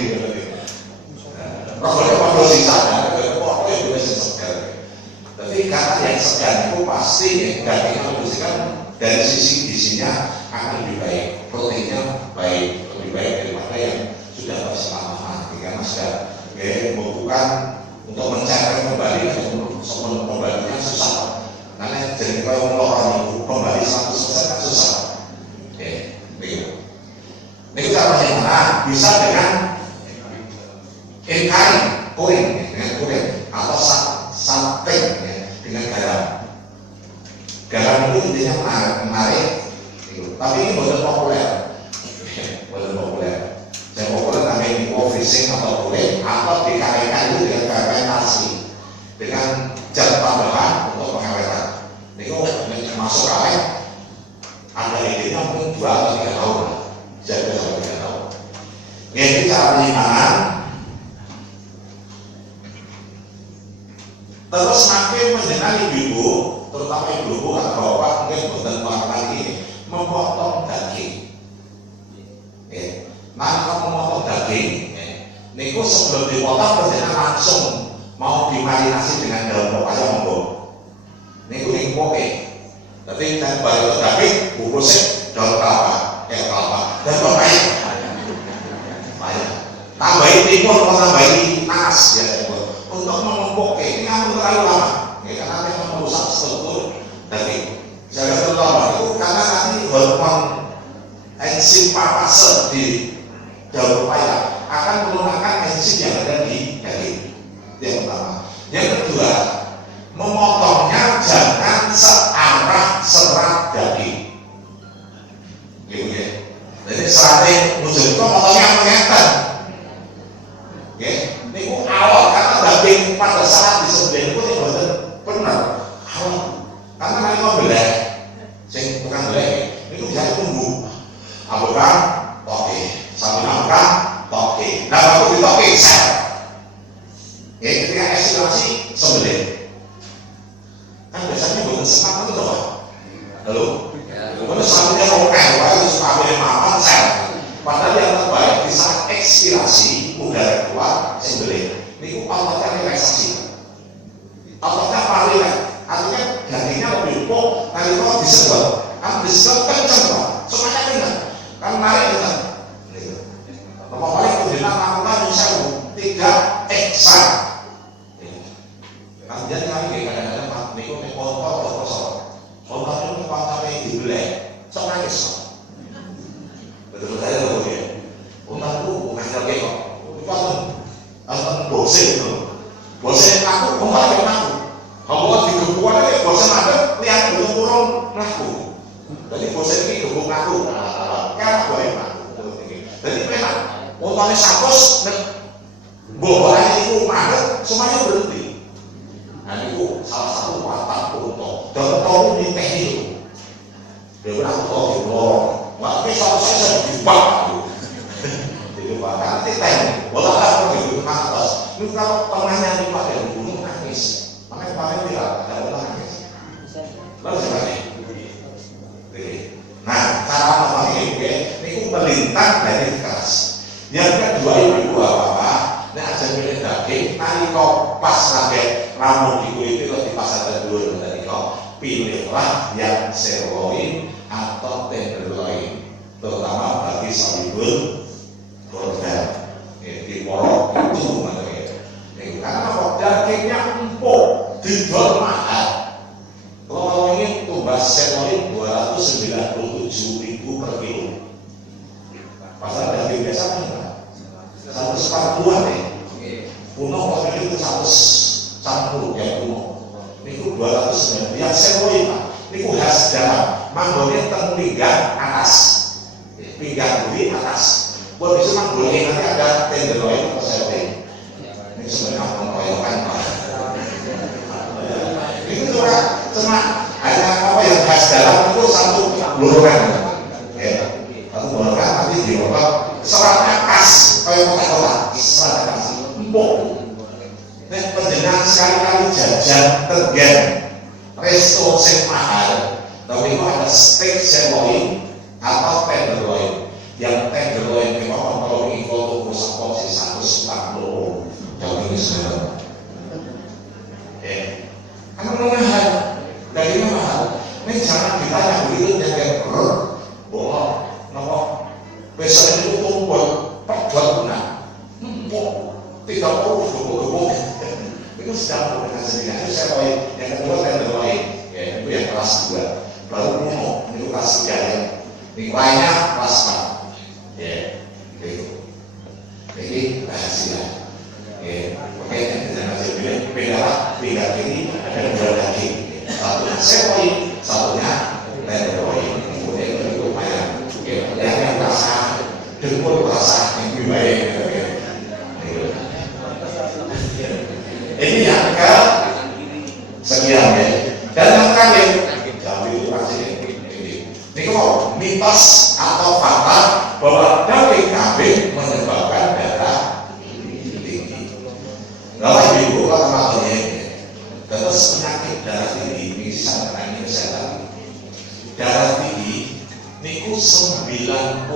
rasanya pada sisa, pokoknya boleh segar. Tapi karena yang segar itu pasti dagingnya membersihkan dari sisi gizinya akan lebih baik, proteinnya baik, lebih baik daripada yang sudah berselama. Karena sudah membutuhkan untuk mencairkan kembali, sebelum kembalinya susah. Karena jadi kalau orang kembali 100% kan susah. Begitu. Ini caranya mana? Bisa dengan ikan kuring, dengan kuring atau samping dengan garam. Garam itu intinya menarik, tapi ini bukan populer, bukan populer. Yang populer namanya freezing atau kuring atau dikaitkan itu dengan fermentasi, dengan zat tambahan untuk pengawetan. Ini masuk kaleng, ada idenya mungkin 2 atau 3 tahun. Jadi sampai 3 tahun. Ini cara penyimpanan. Terus makin menjenengan ibu-ibu, terutama ibu-ibu atau bapak mungkin bukan melakukan ini, memotong daging. Nah, kalau memotong daging, niku sebelum dipotong menjenengan langsung mau dimarinasi dengan daun pepaya monggo. Niku oke. Tapi dan balik ke daging, bungkusnya daun kelapa. Kelapa dan pepaya, tambahin timun atau tambahin nanas ya, untuk menumpuk ini nggak terlalu lama, ya, karena nanti merusak struktur daging. Jaga terutama itu karena nanti hormon enzim papase di daun pepaya akan menurunkan enzim yang ada di daging. Yang pertama. Yang kedua, memotongnya jangan searah serat daging. Jadi seratnya muncul itu motongnya mengeten. Ini awal karena daging pada saat disembelih itu benar awal. Karena nanti mau belek, sing bukan belek, itu bisa tunggu. Abokan, oke, sambil abokan, oke. Nah waktu itu oke, sel. Ketika estimasi sembelih, kan biasanya bukan semak itu loh. Halo. Kemudian selanjutnya kalau itu suka ambil makan sel. Padahal yang terbaik di saat ekspirasi udara keluar sembelih. Ini ototnya relaksasi. Ototnya paralel. Artinya dagingnya lebih empuk. Nanti kalau disebut, kan disebut kenceng pak. Semuanya kenceng. Kan menarik kita. Pokoknya kemudian lakukan misalnya 3 eksa. Kemudian kami kadang-kadang niku kotor atau kosong. Kalau itu sampai dibelek, sok nangis. Betul saya tahu ya. Untung itu bukan lagi kok. Itu kan dosen itu. Dosen aku, kembali aku. Kalau digebukan aja dosen ada, lihat belum turun aku. Jadi dosen ini gebuk aku. Kan boleh pak. Jadi memang untungnya 100, bobolannya itu madet, semuanya berhenti. Nah itu salah satu watak untung. Dan untung di teknik. Dia bilang untung di lorong. Tapi kalau saya dibak. Jadi pak, nanti teknik. Walau apa gitu ke atas. Ini kalau tengahnya di pak dari gunung nangis. Makanya kemarin tidak ada orang nangis. Lalu gimana? Nah, cara memahami ini melintang dari Yang kedua ibu bapak, nek aja milih daging, nalika pas lagi ramu dikuliti kok di pasar dulu nalika pilihlah yang sirloin atau tenderloin, terutama bagi sahibul korban. Di porok itu namanya. Karena kok dagingnya empuk, dijual mahal. Kalau ingin tumbas sirloin 297.000 per kilo. Pasar daging biasa kan 140-an ya. Puno waktu itu 110 ya puno. Niku 290. Yang sirloin Pak. Niku khas dalam. Manggone teng pinggang atas. Pinggang buri atas. Buat bisa manggone nanti ada tenderloin atau sirloin. Ini sebenarnya pengeroyokan Pak. Itu cuma hanya apa yang khas dalam itu satu buluran. Ya. Satu buluran nanti di bawah seratnya khas kayak kotak-kotak. Seratnya khas. Empuk. Nek panjenengan sekali-kali jajan tergen resto sing mahal, tapi itu ada steak sirloin atau tenderloin. Yang tenderloin itu kalau ikut tuku seporsi 140 dagingnya sebenarnya. Karena mahal, dagingnya mahal. Ini jangan ditanya begitu jangan bohong, nopo. Besok itu tumpul, perbuat benar, empuk, tidak perlu gebuk-gebuk. Itu sedang dengan sendirinya. Itu saya tahu yang kedua tenderloin, ya itu yang kelas 2. Baru puno, itu kelas 3 ya. Ini lainnya kelas 4. Ya, gitu. Jadi rahasia. Ya, makanya jangan saya bilang beda kiri ada 2 daging. Satunya sirloin, satunya tenderloin. Kemudian itu lumayan. Yang rasa dengkul rasa yang lebih baik. Ini yang ke sekian ya. Dan yang terakhir, jadi itu pasti ini kok mitos atau fakta bahwa daging kambing menyebabkan darah tinggi. Kalau ibu kalau makanya terus penyakit darah tinggi ini sangat ini kesehatan. Darah tinggi niku 90%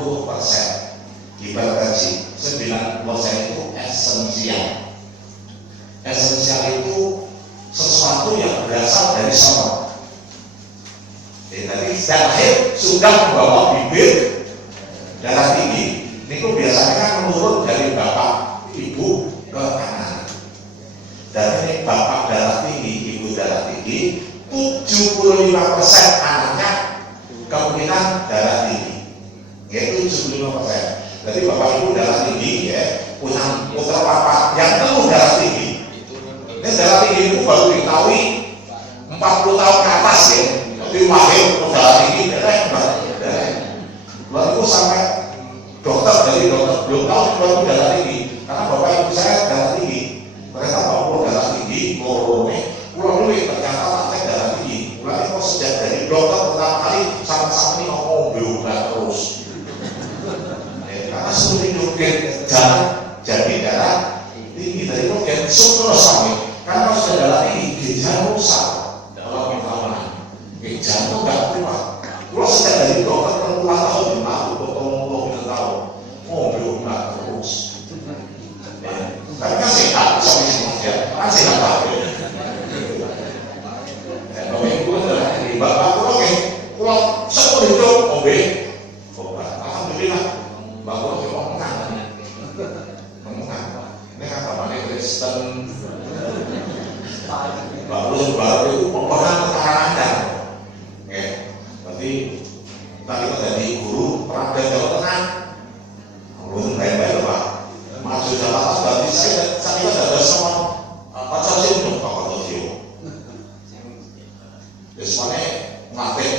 hipertensi, 90% itu esensial. Esensial itu sesuatu yang berasal dari sono. Jadi lahir sudah membawa bibir darah tinggi. Niku biasanya kan menurun dari bapak ibu ke anak. Dan ini bapak darah tinggi, ibu darah tinggi, 75% anaknya kemungkinan darah tinggi. Yaitu 75%. Jadi bapak ibu darah tinggi ya punya putra papa yang penuh darah tinggi. Ini darah tinggi itu baru diketahui 40 tahun ke atas ya. Jadi mahir darah tinggi lalu itu sampai dokter dari dokter belum tahu baru darah tinggi. Karena bapak ibu saya darah tinggi. Mereka bawa darah tinggi, korone, pulang dulu ternyata anaknya darah tinggi. Lalu kok sejak dari dokter pertama kali sama-sama ini ngomong berobat terus. Karena seluruh hidup jangan jadi darah tinggi dari itu kan terus sampai. Karena sudah darah tinggi, jangan rusak. Kalau kita mana, jantung nggak kuat. Kalau sejak dari dokter puluhan tahun di lalu, potong tahun, berobat terus. Tapi kan sehat, bisa ya, kan sehat tapi. Kalau ibu adalah bapak pulang pulang seumur hidup obat. Alhamdulillah, bapak cuma menang. Ini kan bapaknya Kristen. Baru itu memperhatikan perkara Anda. Berarti tadi jadi guru Praja Jawa Tengah. Belum baik-baik Pak. Maju Jawa Tengah berarti saya kita ada sama Pak Cacil untuk Pak Cacil. Semuanya ngelatih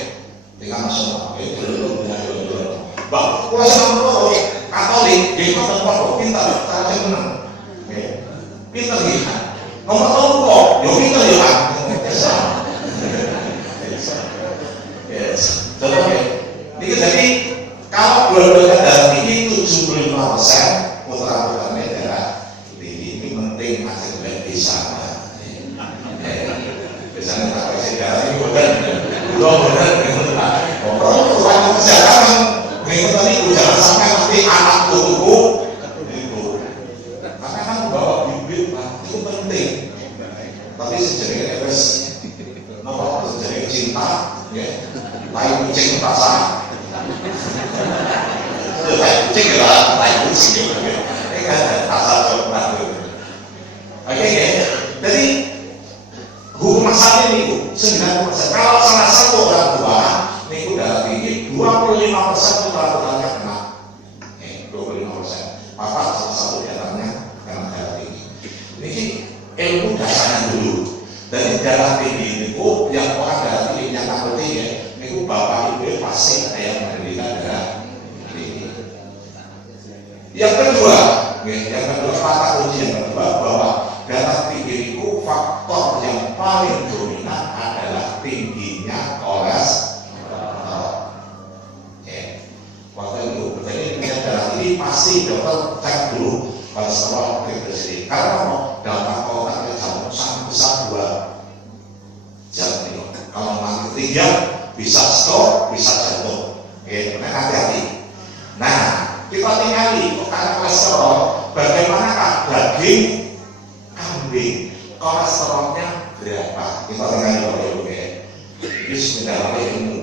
dengan nasional. Bang, kuasa nomor Katolik di kota Pondok pintar, cara menang. Pintar gitu. Nomor tahun kok, yo pintar ya Pak. Contoh ya. Jadi kalau dua-duanya darah tinggi 75% putra-putranya darah tinggi. Ini penting masih belum bisa. Biasanya tak kasih darah ini bukan kalau orang kesehatan berikut tadi jangan sampai nanti anak tubuhku kucing ya tai kucing ya. Ini kan asal coba gitu. Oke ya. Jadi hukum asalnya niku 90%. Kalau salah satu orang tua niku darah tinggi 25% putra-putranya kena. 25%. Maka salah satu diantaranya kena darah tinggi. Ini ilmu dasarnya dulu. Dari darah tinggi niku yang orang darah tinggi yang tak penting ya. Niku bapak ibu pasti ada yang menderita darah tinggi. Yang kedua kata kunci yang kedua bahwa darah tinggi itu faktor yang paling dominan adalah tingginya kolesterol. Waktu itu berarti dengan darah tinggi pasti dokter cek dulu kolesterol triglycerida. Karena dampak otaknya jam besar 2 jam itu. Kalau makin ketinggian bisa stroke, bisa jantung. Hati-hati. Nah, kita tinggali karena kolesterol, bagaimanakah daging kambing kolesterolnya berapa? Kita tinggali Bapak Ibu ya. Bismillahirrahmanirrahim.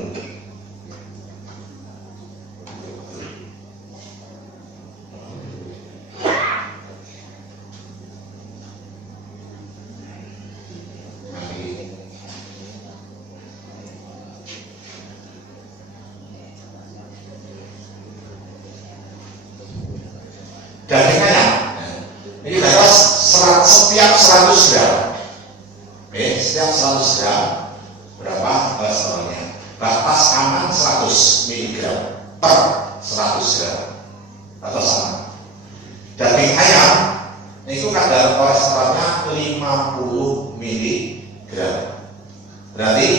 Daging ayam ini berapa? Setiap 100 gram setiap 100 gram berapa kolesterolnya? Batas aman 100 mg per 100 gram atau sama. Daging ayam itu kadar kolesterolnya 50 mg. Berarti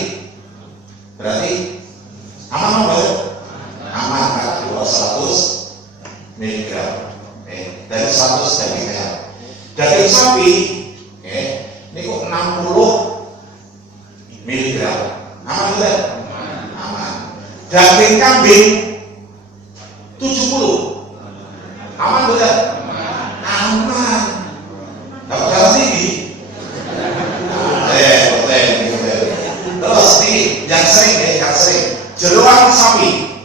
aman apa? Aman kan 100 mg. Dari 100 daging ayam. Daging sapi, ini kok 60 mg. Aman tidak? Aman. Daging kambing 70. Aman tidak? Aman. Dapat darah tinggi. Terus ini yang sering jeroan sapi.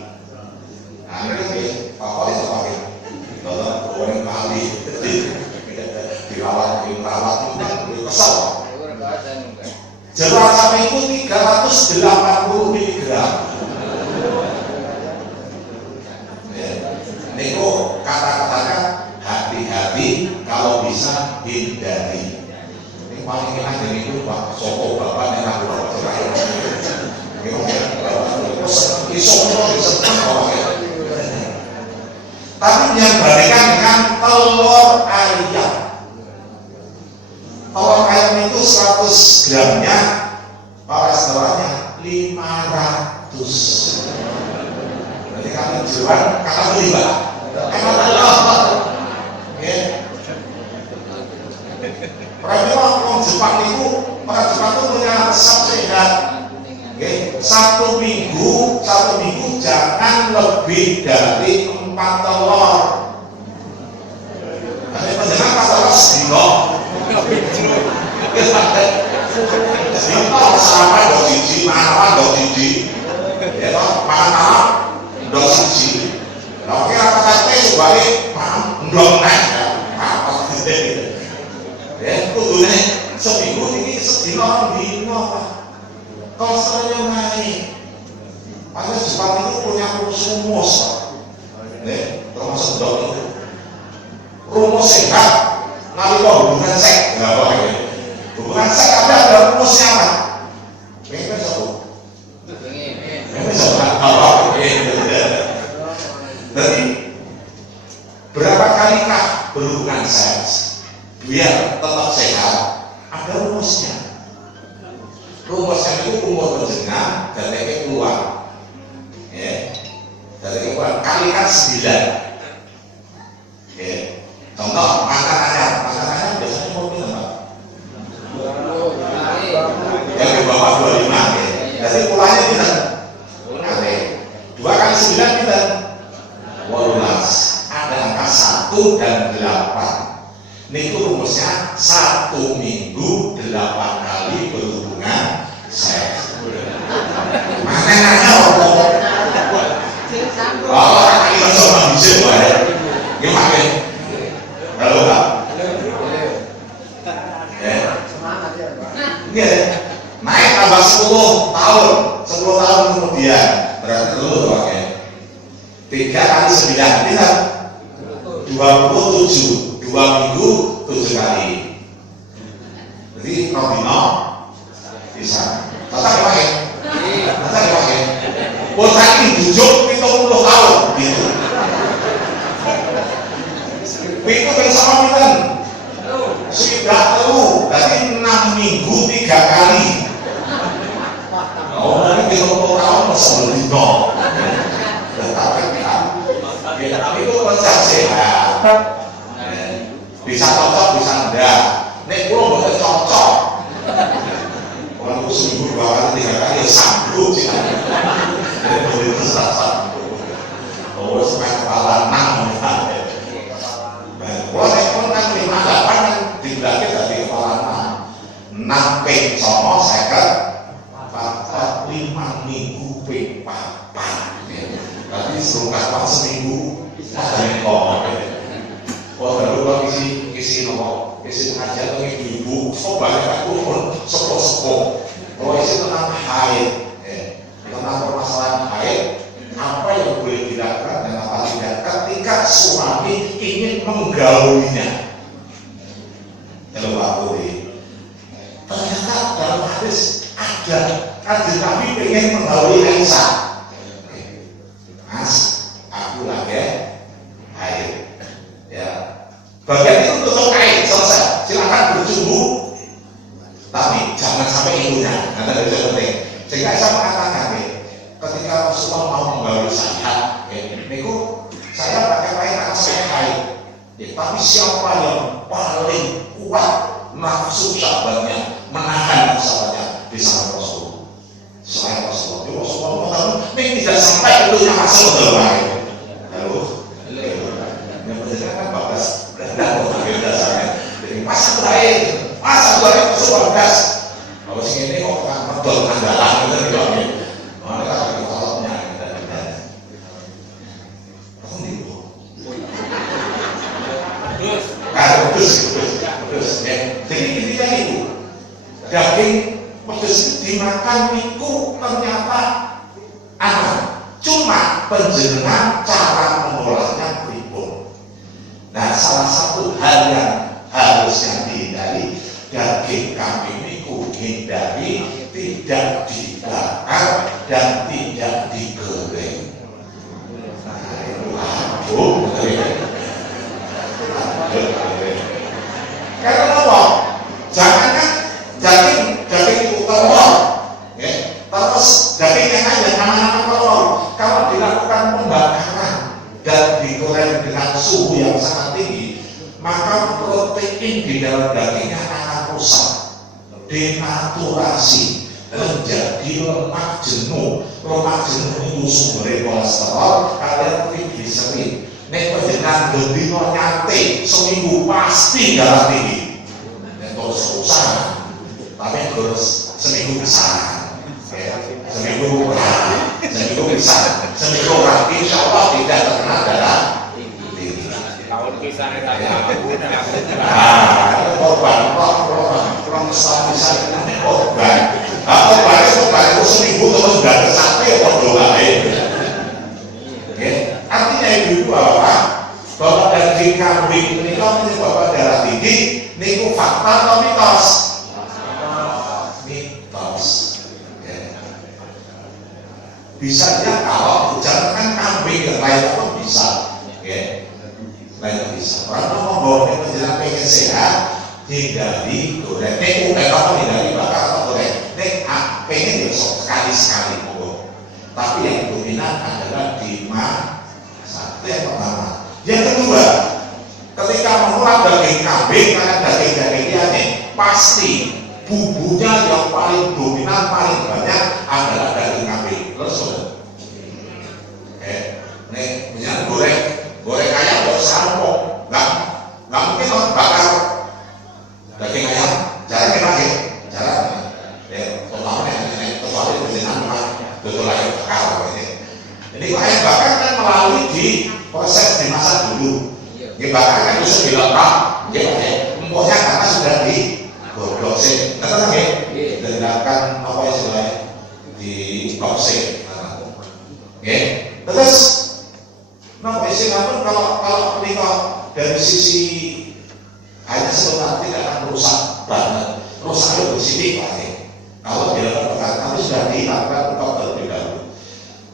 Nah ini favorit apa? Orang kali dirawat itu kan kesel. Jeroan sapi itu 380 mg. Ini kok kata-katanya hati-hati, kalau bisa hindari. Ini paling enak dari itu Pak Sopo Bapak yang aku bawa terakhir. Ini semua disebut orang. Tapi yang bandingkan dengan telur ayam. Telur ayam itu 100 gramnya kolesterolnya 500. Berarti kami jual kata beli Pak. Orang Jepang itu punya resep sehat. Satu minggu jangan lebih dari 4 telur. Nanti penjenengan pas telur sedino. Sedino sama dok siji, makan dok siji. Ya toh, makan malam dok siji. Nah, oke apa sate sebalik ndok nek. Apa gitu. Ya, kudune seminggu ini sedino dino Pak. Kolesterolnya naik. Padahal Jepang itu punya rumus, termasuk dok itu. Rumus sehat, nalika hubungan seks, nggak apa ya. Hubungan seks ada rumusnya Pak. Pengen satu. Pengen satu. Apa? Jadi berapa kalikah berhubungan seks biar tetap sehat? Ada rumusnya. Rumusnya itu umur penjenengan dan lagi keluar, dari keluar kalikan 9. Contoh makanannya biasanya mau minum Pak. Yang di bawah 25. Jadi pulangnya kita 2 kali 9 kita 18. Ada angka 1 dan 8. Ini itu rumusnya 1 minggu 8 kali berhubungan seks. Mana nanya orang ini coba bisa 9 tidak 27 2 minggu 7 kali. Jadi Robino bisa. Tetap dipakai. Tetap dipakai. Bocah ini bujuk 70 tahun gitu. Itu bersama kita. Sudah tahu, berarti 6 minggu 3 kali. Oh, nanti 70 tahun masih Robino. Tapi itu konsep sehat. Bisa cocok, bisa enggak. Nek kulo mboten cocok. Kalau aku seminggu 2 kali 3 kali ya sanggup sih. Boleh terasa. Oh, semangat kepala 6. Kalau nek pun kan 58 kan dibagi dari kepala 6. 6 ping 9 50. 5 minggu ping 4. Tapi serukat pak seminggu ada kok. Kalau baru isi nopo, isi pengajian atau ibu-ibu, kok banyak aku pun sepuh-sepuh. Kalau isi tentang haid, tentang permasalahan haid, apa yang boleh dilakukan dan apa tidak ketika suami ingin menggaulinya. Kalau aku ternyata dalam hadis ada Nabi pengen menggauli Aisyah. Mas, aku lagi haid. Ya, bagian itu tutup kain selesai. Silakan berjumbu, tapi jangan sampai ibunya. Nanti ada yang penting. Sehingga saya mengatakan, ketika Rasulullah mau menggauli saya, niku saya pakai kain akan saya haid. Tapi siapa yang paling kuat nafsu sahabatnya, menahan sahabatnya di samping Rasul? Selain Rasulullah. Jadi Rasulullah mengatakan, ini tidak sampai itu yang masuk ke dalam air. Lalu, yang berjalan kan bagas. Jadi masa terakhir masuk bagas. Kalau sini ini kok kan medol andalan gitu nih. Mana kan ada kolomnya gitu. Aku nih. Terus. Jadi intinya itu daging pedes dimakan niku ternyata aman. Cuma penjenengan cara mengolahnya pripun. Nah, salah satu hal yang harusnya dihindari, daging kambing niku hindari tidak dibakar dan tidak digoreng. Nah, itu aduh. Karena apa? Jangankan daging itu telur, terus daging yang ada nama-nama telur. Kalau dilakukan pembakaran dan digoreng dengan suhu yang sangat tinggi, maka protein di dalam dagingnya akan rusak, denaturasi, menjadi lemak jenuh. Lemak jenuh itu sumber kolesterol, kalian trigliserid. Nek panjenengan bendino nyate seminggu pasti darah tinggi. Terus rusak. Tapi harus seminggu bisa, seminggu bisa, seminggu lagi insya Allah tidak terkena darah tinggi. Tahun kisahnya tak tahu. Korban, kurang bisa korban. Korban itu seminggu terus sudah tercapai atau doa artinya ibu apa? Bahwa daging kambing ini kalau menyebabkan darah tinggi, niku fakta atau mitos? Bisa ya kalau jangan kambing yang lain pun bisa, lain bisa. Orang mau bawa penjelasan pengen sehat, hindari goreng. Apa hindari bakar atau goreng? Pengen besok sekali monggo. Tapi yang dominan adalah dimasak. Itu yang pertama. Yang kedua, ketika mengolah daging kambing karena daging-dagingnya pasti bumbunya yang paling dominan paling banyak adalah daging kambing. Terus misalnya goreng ayam nggak usah empuk, nggak mungkin orang bakar daging ayam. Caranya gimana? Totalnya kecuali perjalanan memang betul ayam bakar ini. Jadi ayam bakar kan melalui di proses dimasak dulu. Bakar kan bisa dilengkap, empuknya karena sudah digodok sih. Nanti dan dilakukan apa istilahnya di boxing. Terus, nah isi Singapura kalau dari sisi hanya sebentar tidak akan merusak banget, rusaknya bersih pasti. Kalau dilakukan berkali tapi sudah dilakukan untuk terlebih dahulu.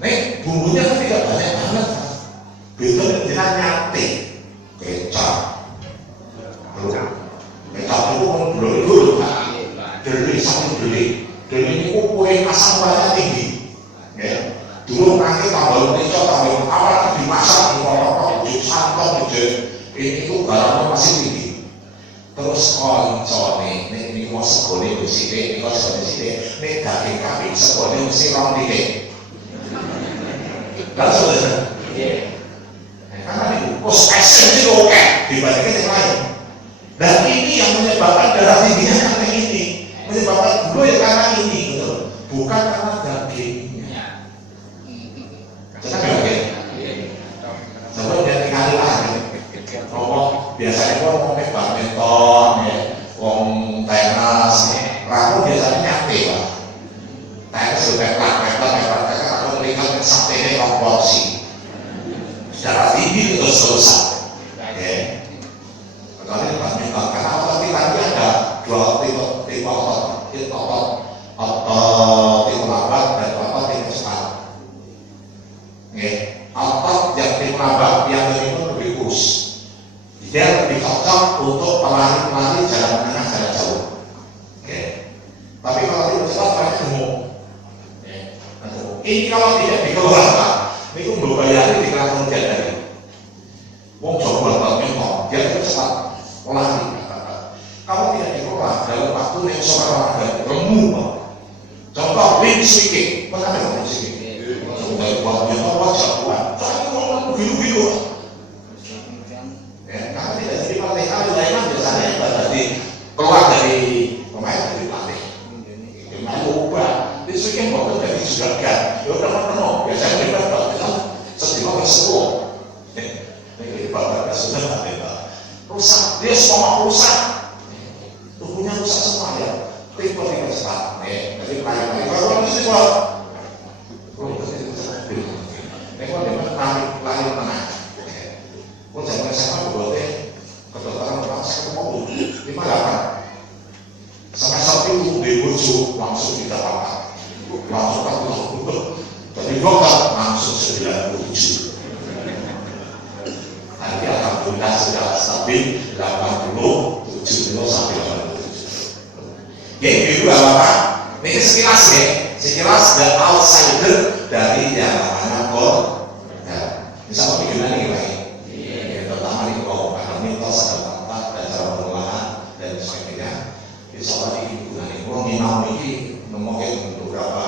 Nih bumbunya kan tidak banyak banget, beda dengan nyate, kecap, kecap itu kan dulu kan, dulu sampai dulu ini kue asam uratnya tinggi, ya. Dulu nanti tambah kecap tambah apa dimasak di kotor santong ini tuh garamnya masih tinggi. Terus konco ini mau segone bersih, ini kau segone bersih, ini daging kambing segone mesti rong dikit. Dan sudah, karena itu, spesial itu oke dibandingkan yang lain. Dan ini yang menyebabkan darah tingginya karena ini, menyebabkan gula ya karena ini, gitu. Bukan karena dagingnya. Jangan daging. Coba dia tinggal lagi. Biasanya gua mau make badminton, ya, wong tenis, ramu biasanya nyate lah. Tenis juga plat, aku melihat sate ini proporsi. Secara tinggi terus terusan, ya. Kecuali badminton, karena otot tadi ada dua tipe otot, otot tipe lambat dan otot tipe cepat. Ya, otot yang tipe lambat yang lebih kurus. Dia lebih cocok untuk pelari-pelari jalan menengah jalan jauh. Oke. Tapi kalau tidak cepat mereka gemuk. Ini kalau tidak dikeluar Pak, ini pun berbayar di kantor jadari. Wong coba badminton, dia lebih cepat pelari. Kalau tidak dikeluar dalam waktu yang seorang olahraga remuk Pak. Contoh wing swimming, mana ada wing swimming? Dari badminton wajah kuat, tapi orang biru-biru. Karena tidak jadi pelatih kali lainnya biasanya yang berarti keluar dari pemain dari pelatih. Pemain ubah, disukai waktu dari juragan. Ya udah penuh. Biasanya mereka berarti sedih bersepuluh. Ini bapak sudah ada rusak. Dia semua rusak. Tubuhnya rusak semua ya. Tipe cepat. Jadi pelatih kalau itu semua. Ini kalau dia lari tengah. Kau jangan sama berarti kedokteran langsung ketemu 58 sampai sapi dibujuk langsung tidak apa langsung kan jadi dokter langsung 97 nanti alhamdulillah sudah stabil 87 sampai 87 ya itu apa ini sekilas ya sekilas the outsider dari yang namanya kor misalnya bagaimana nih Pak pertama di bawah ada mitos, ada tempat, dan cara pengolahan dan sebagainya. Insya Allah di hubungan ini, kalau minum ini ngomongin beberapa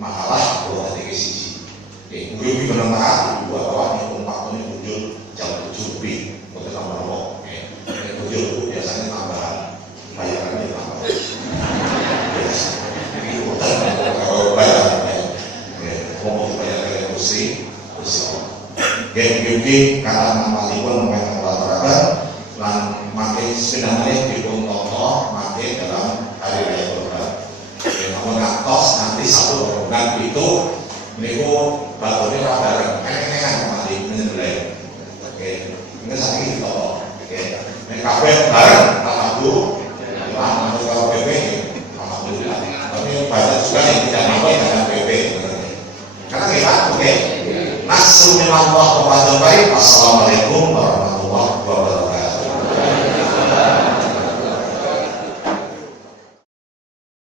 makalah kalau ada sisi. Mungkin benar-benar dua kawan yang umpak ini muncul jam 7 lebih untuk tambah rokok. Muncul itu biasanya tambahan bayarannya tambah. Jadi kalau bayarannya, ngomong bayarannya kursi. Mungkin karena nama libur memainkan olahraga dan makin sebenarnya dipun toto makin dalam hari raya Kurban. Namun ngantos nanti satu rombongan itu niku batonnya bareng kan kembali menyembelih. Oke, ini saat ini toto. Oke, ini kabeh bareng alhamdulillah. Menurut kalau PP alhamdulillah. Tapi banyak juga yang tidak mampu dengan PP. Karena kita oke. Nasrul minallah kepada baik. Assalamualaikum warahmatullahi wabarakatuh.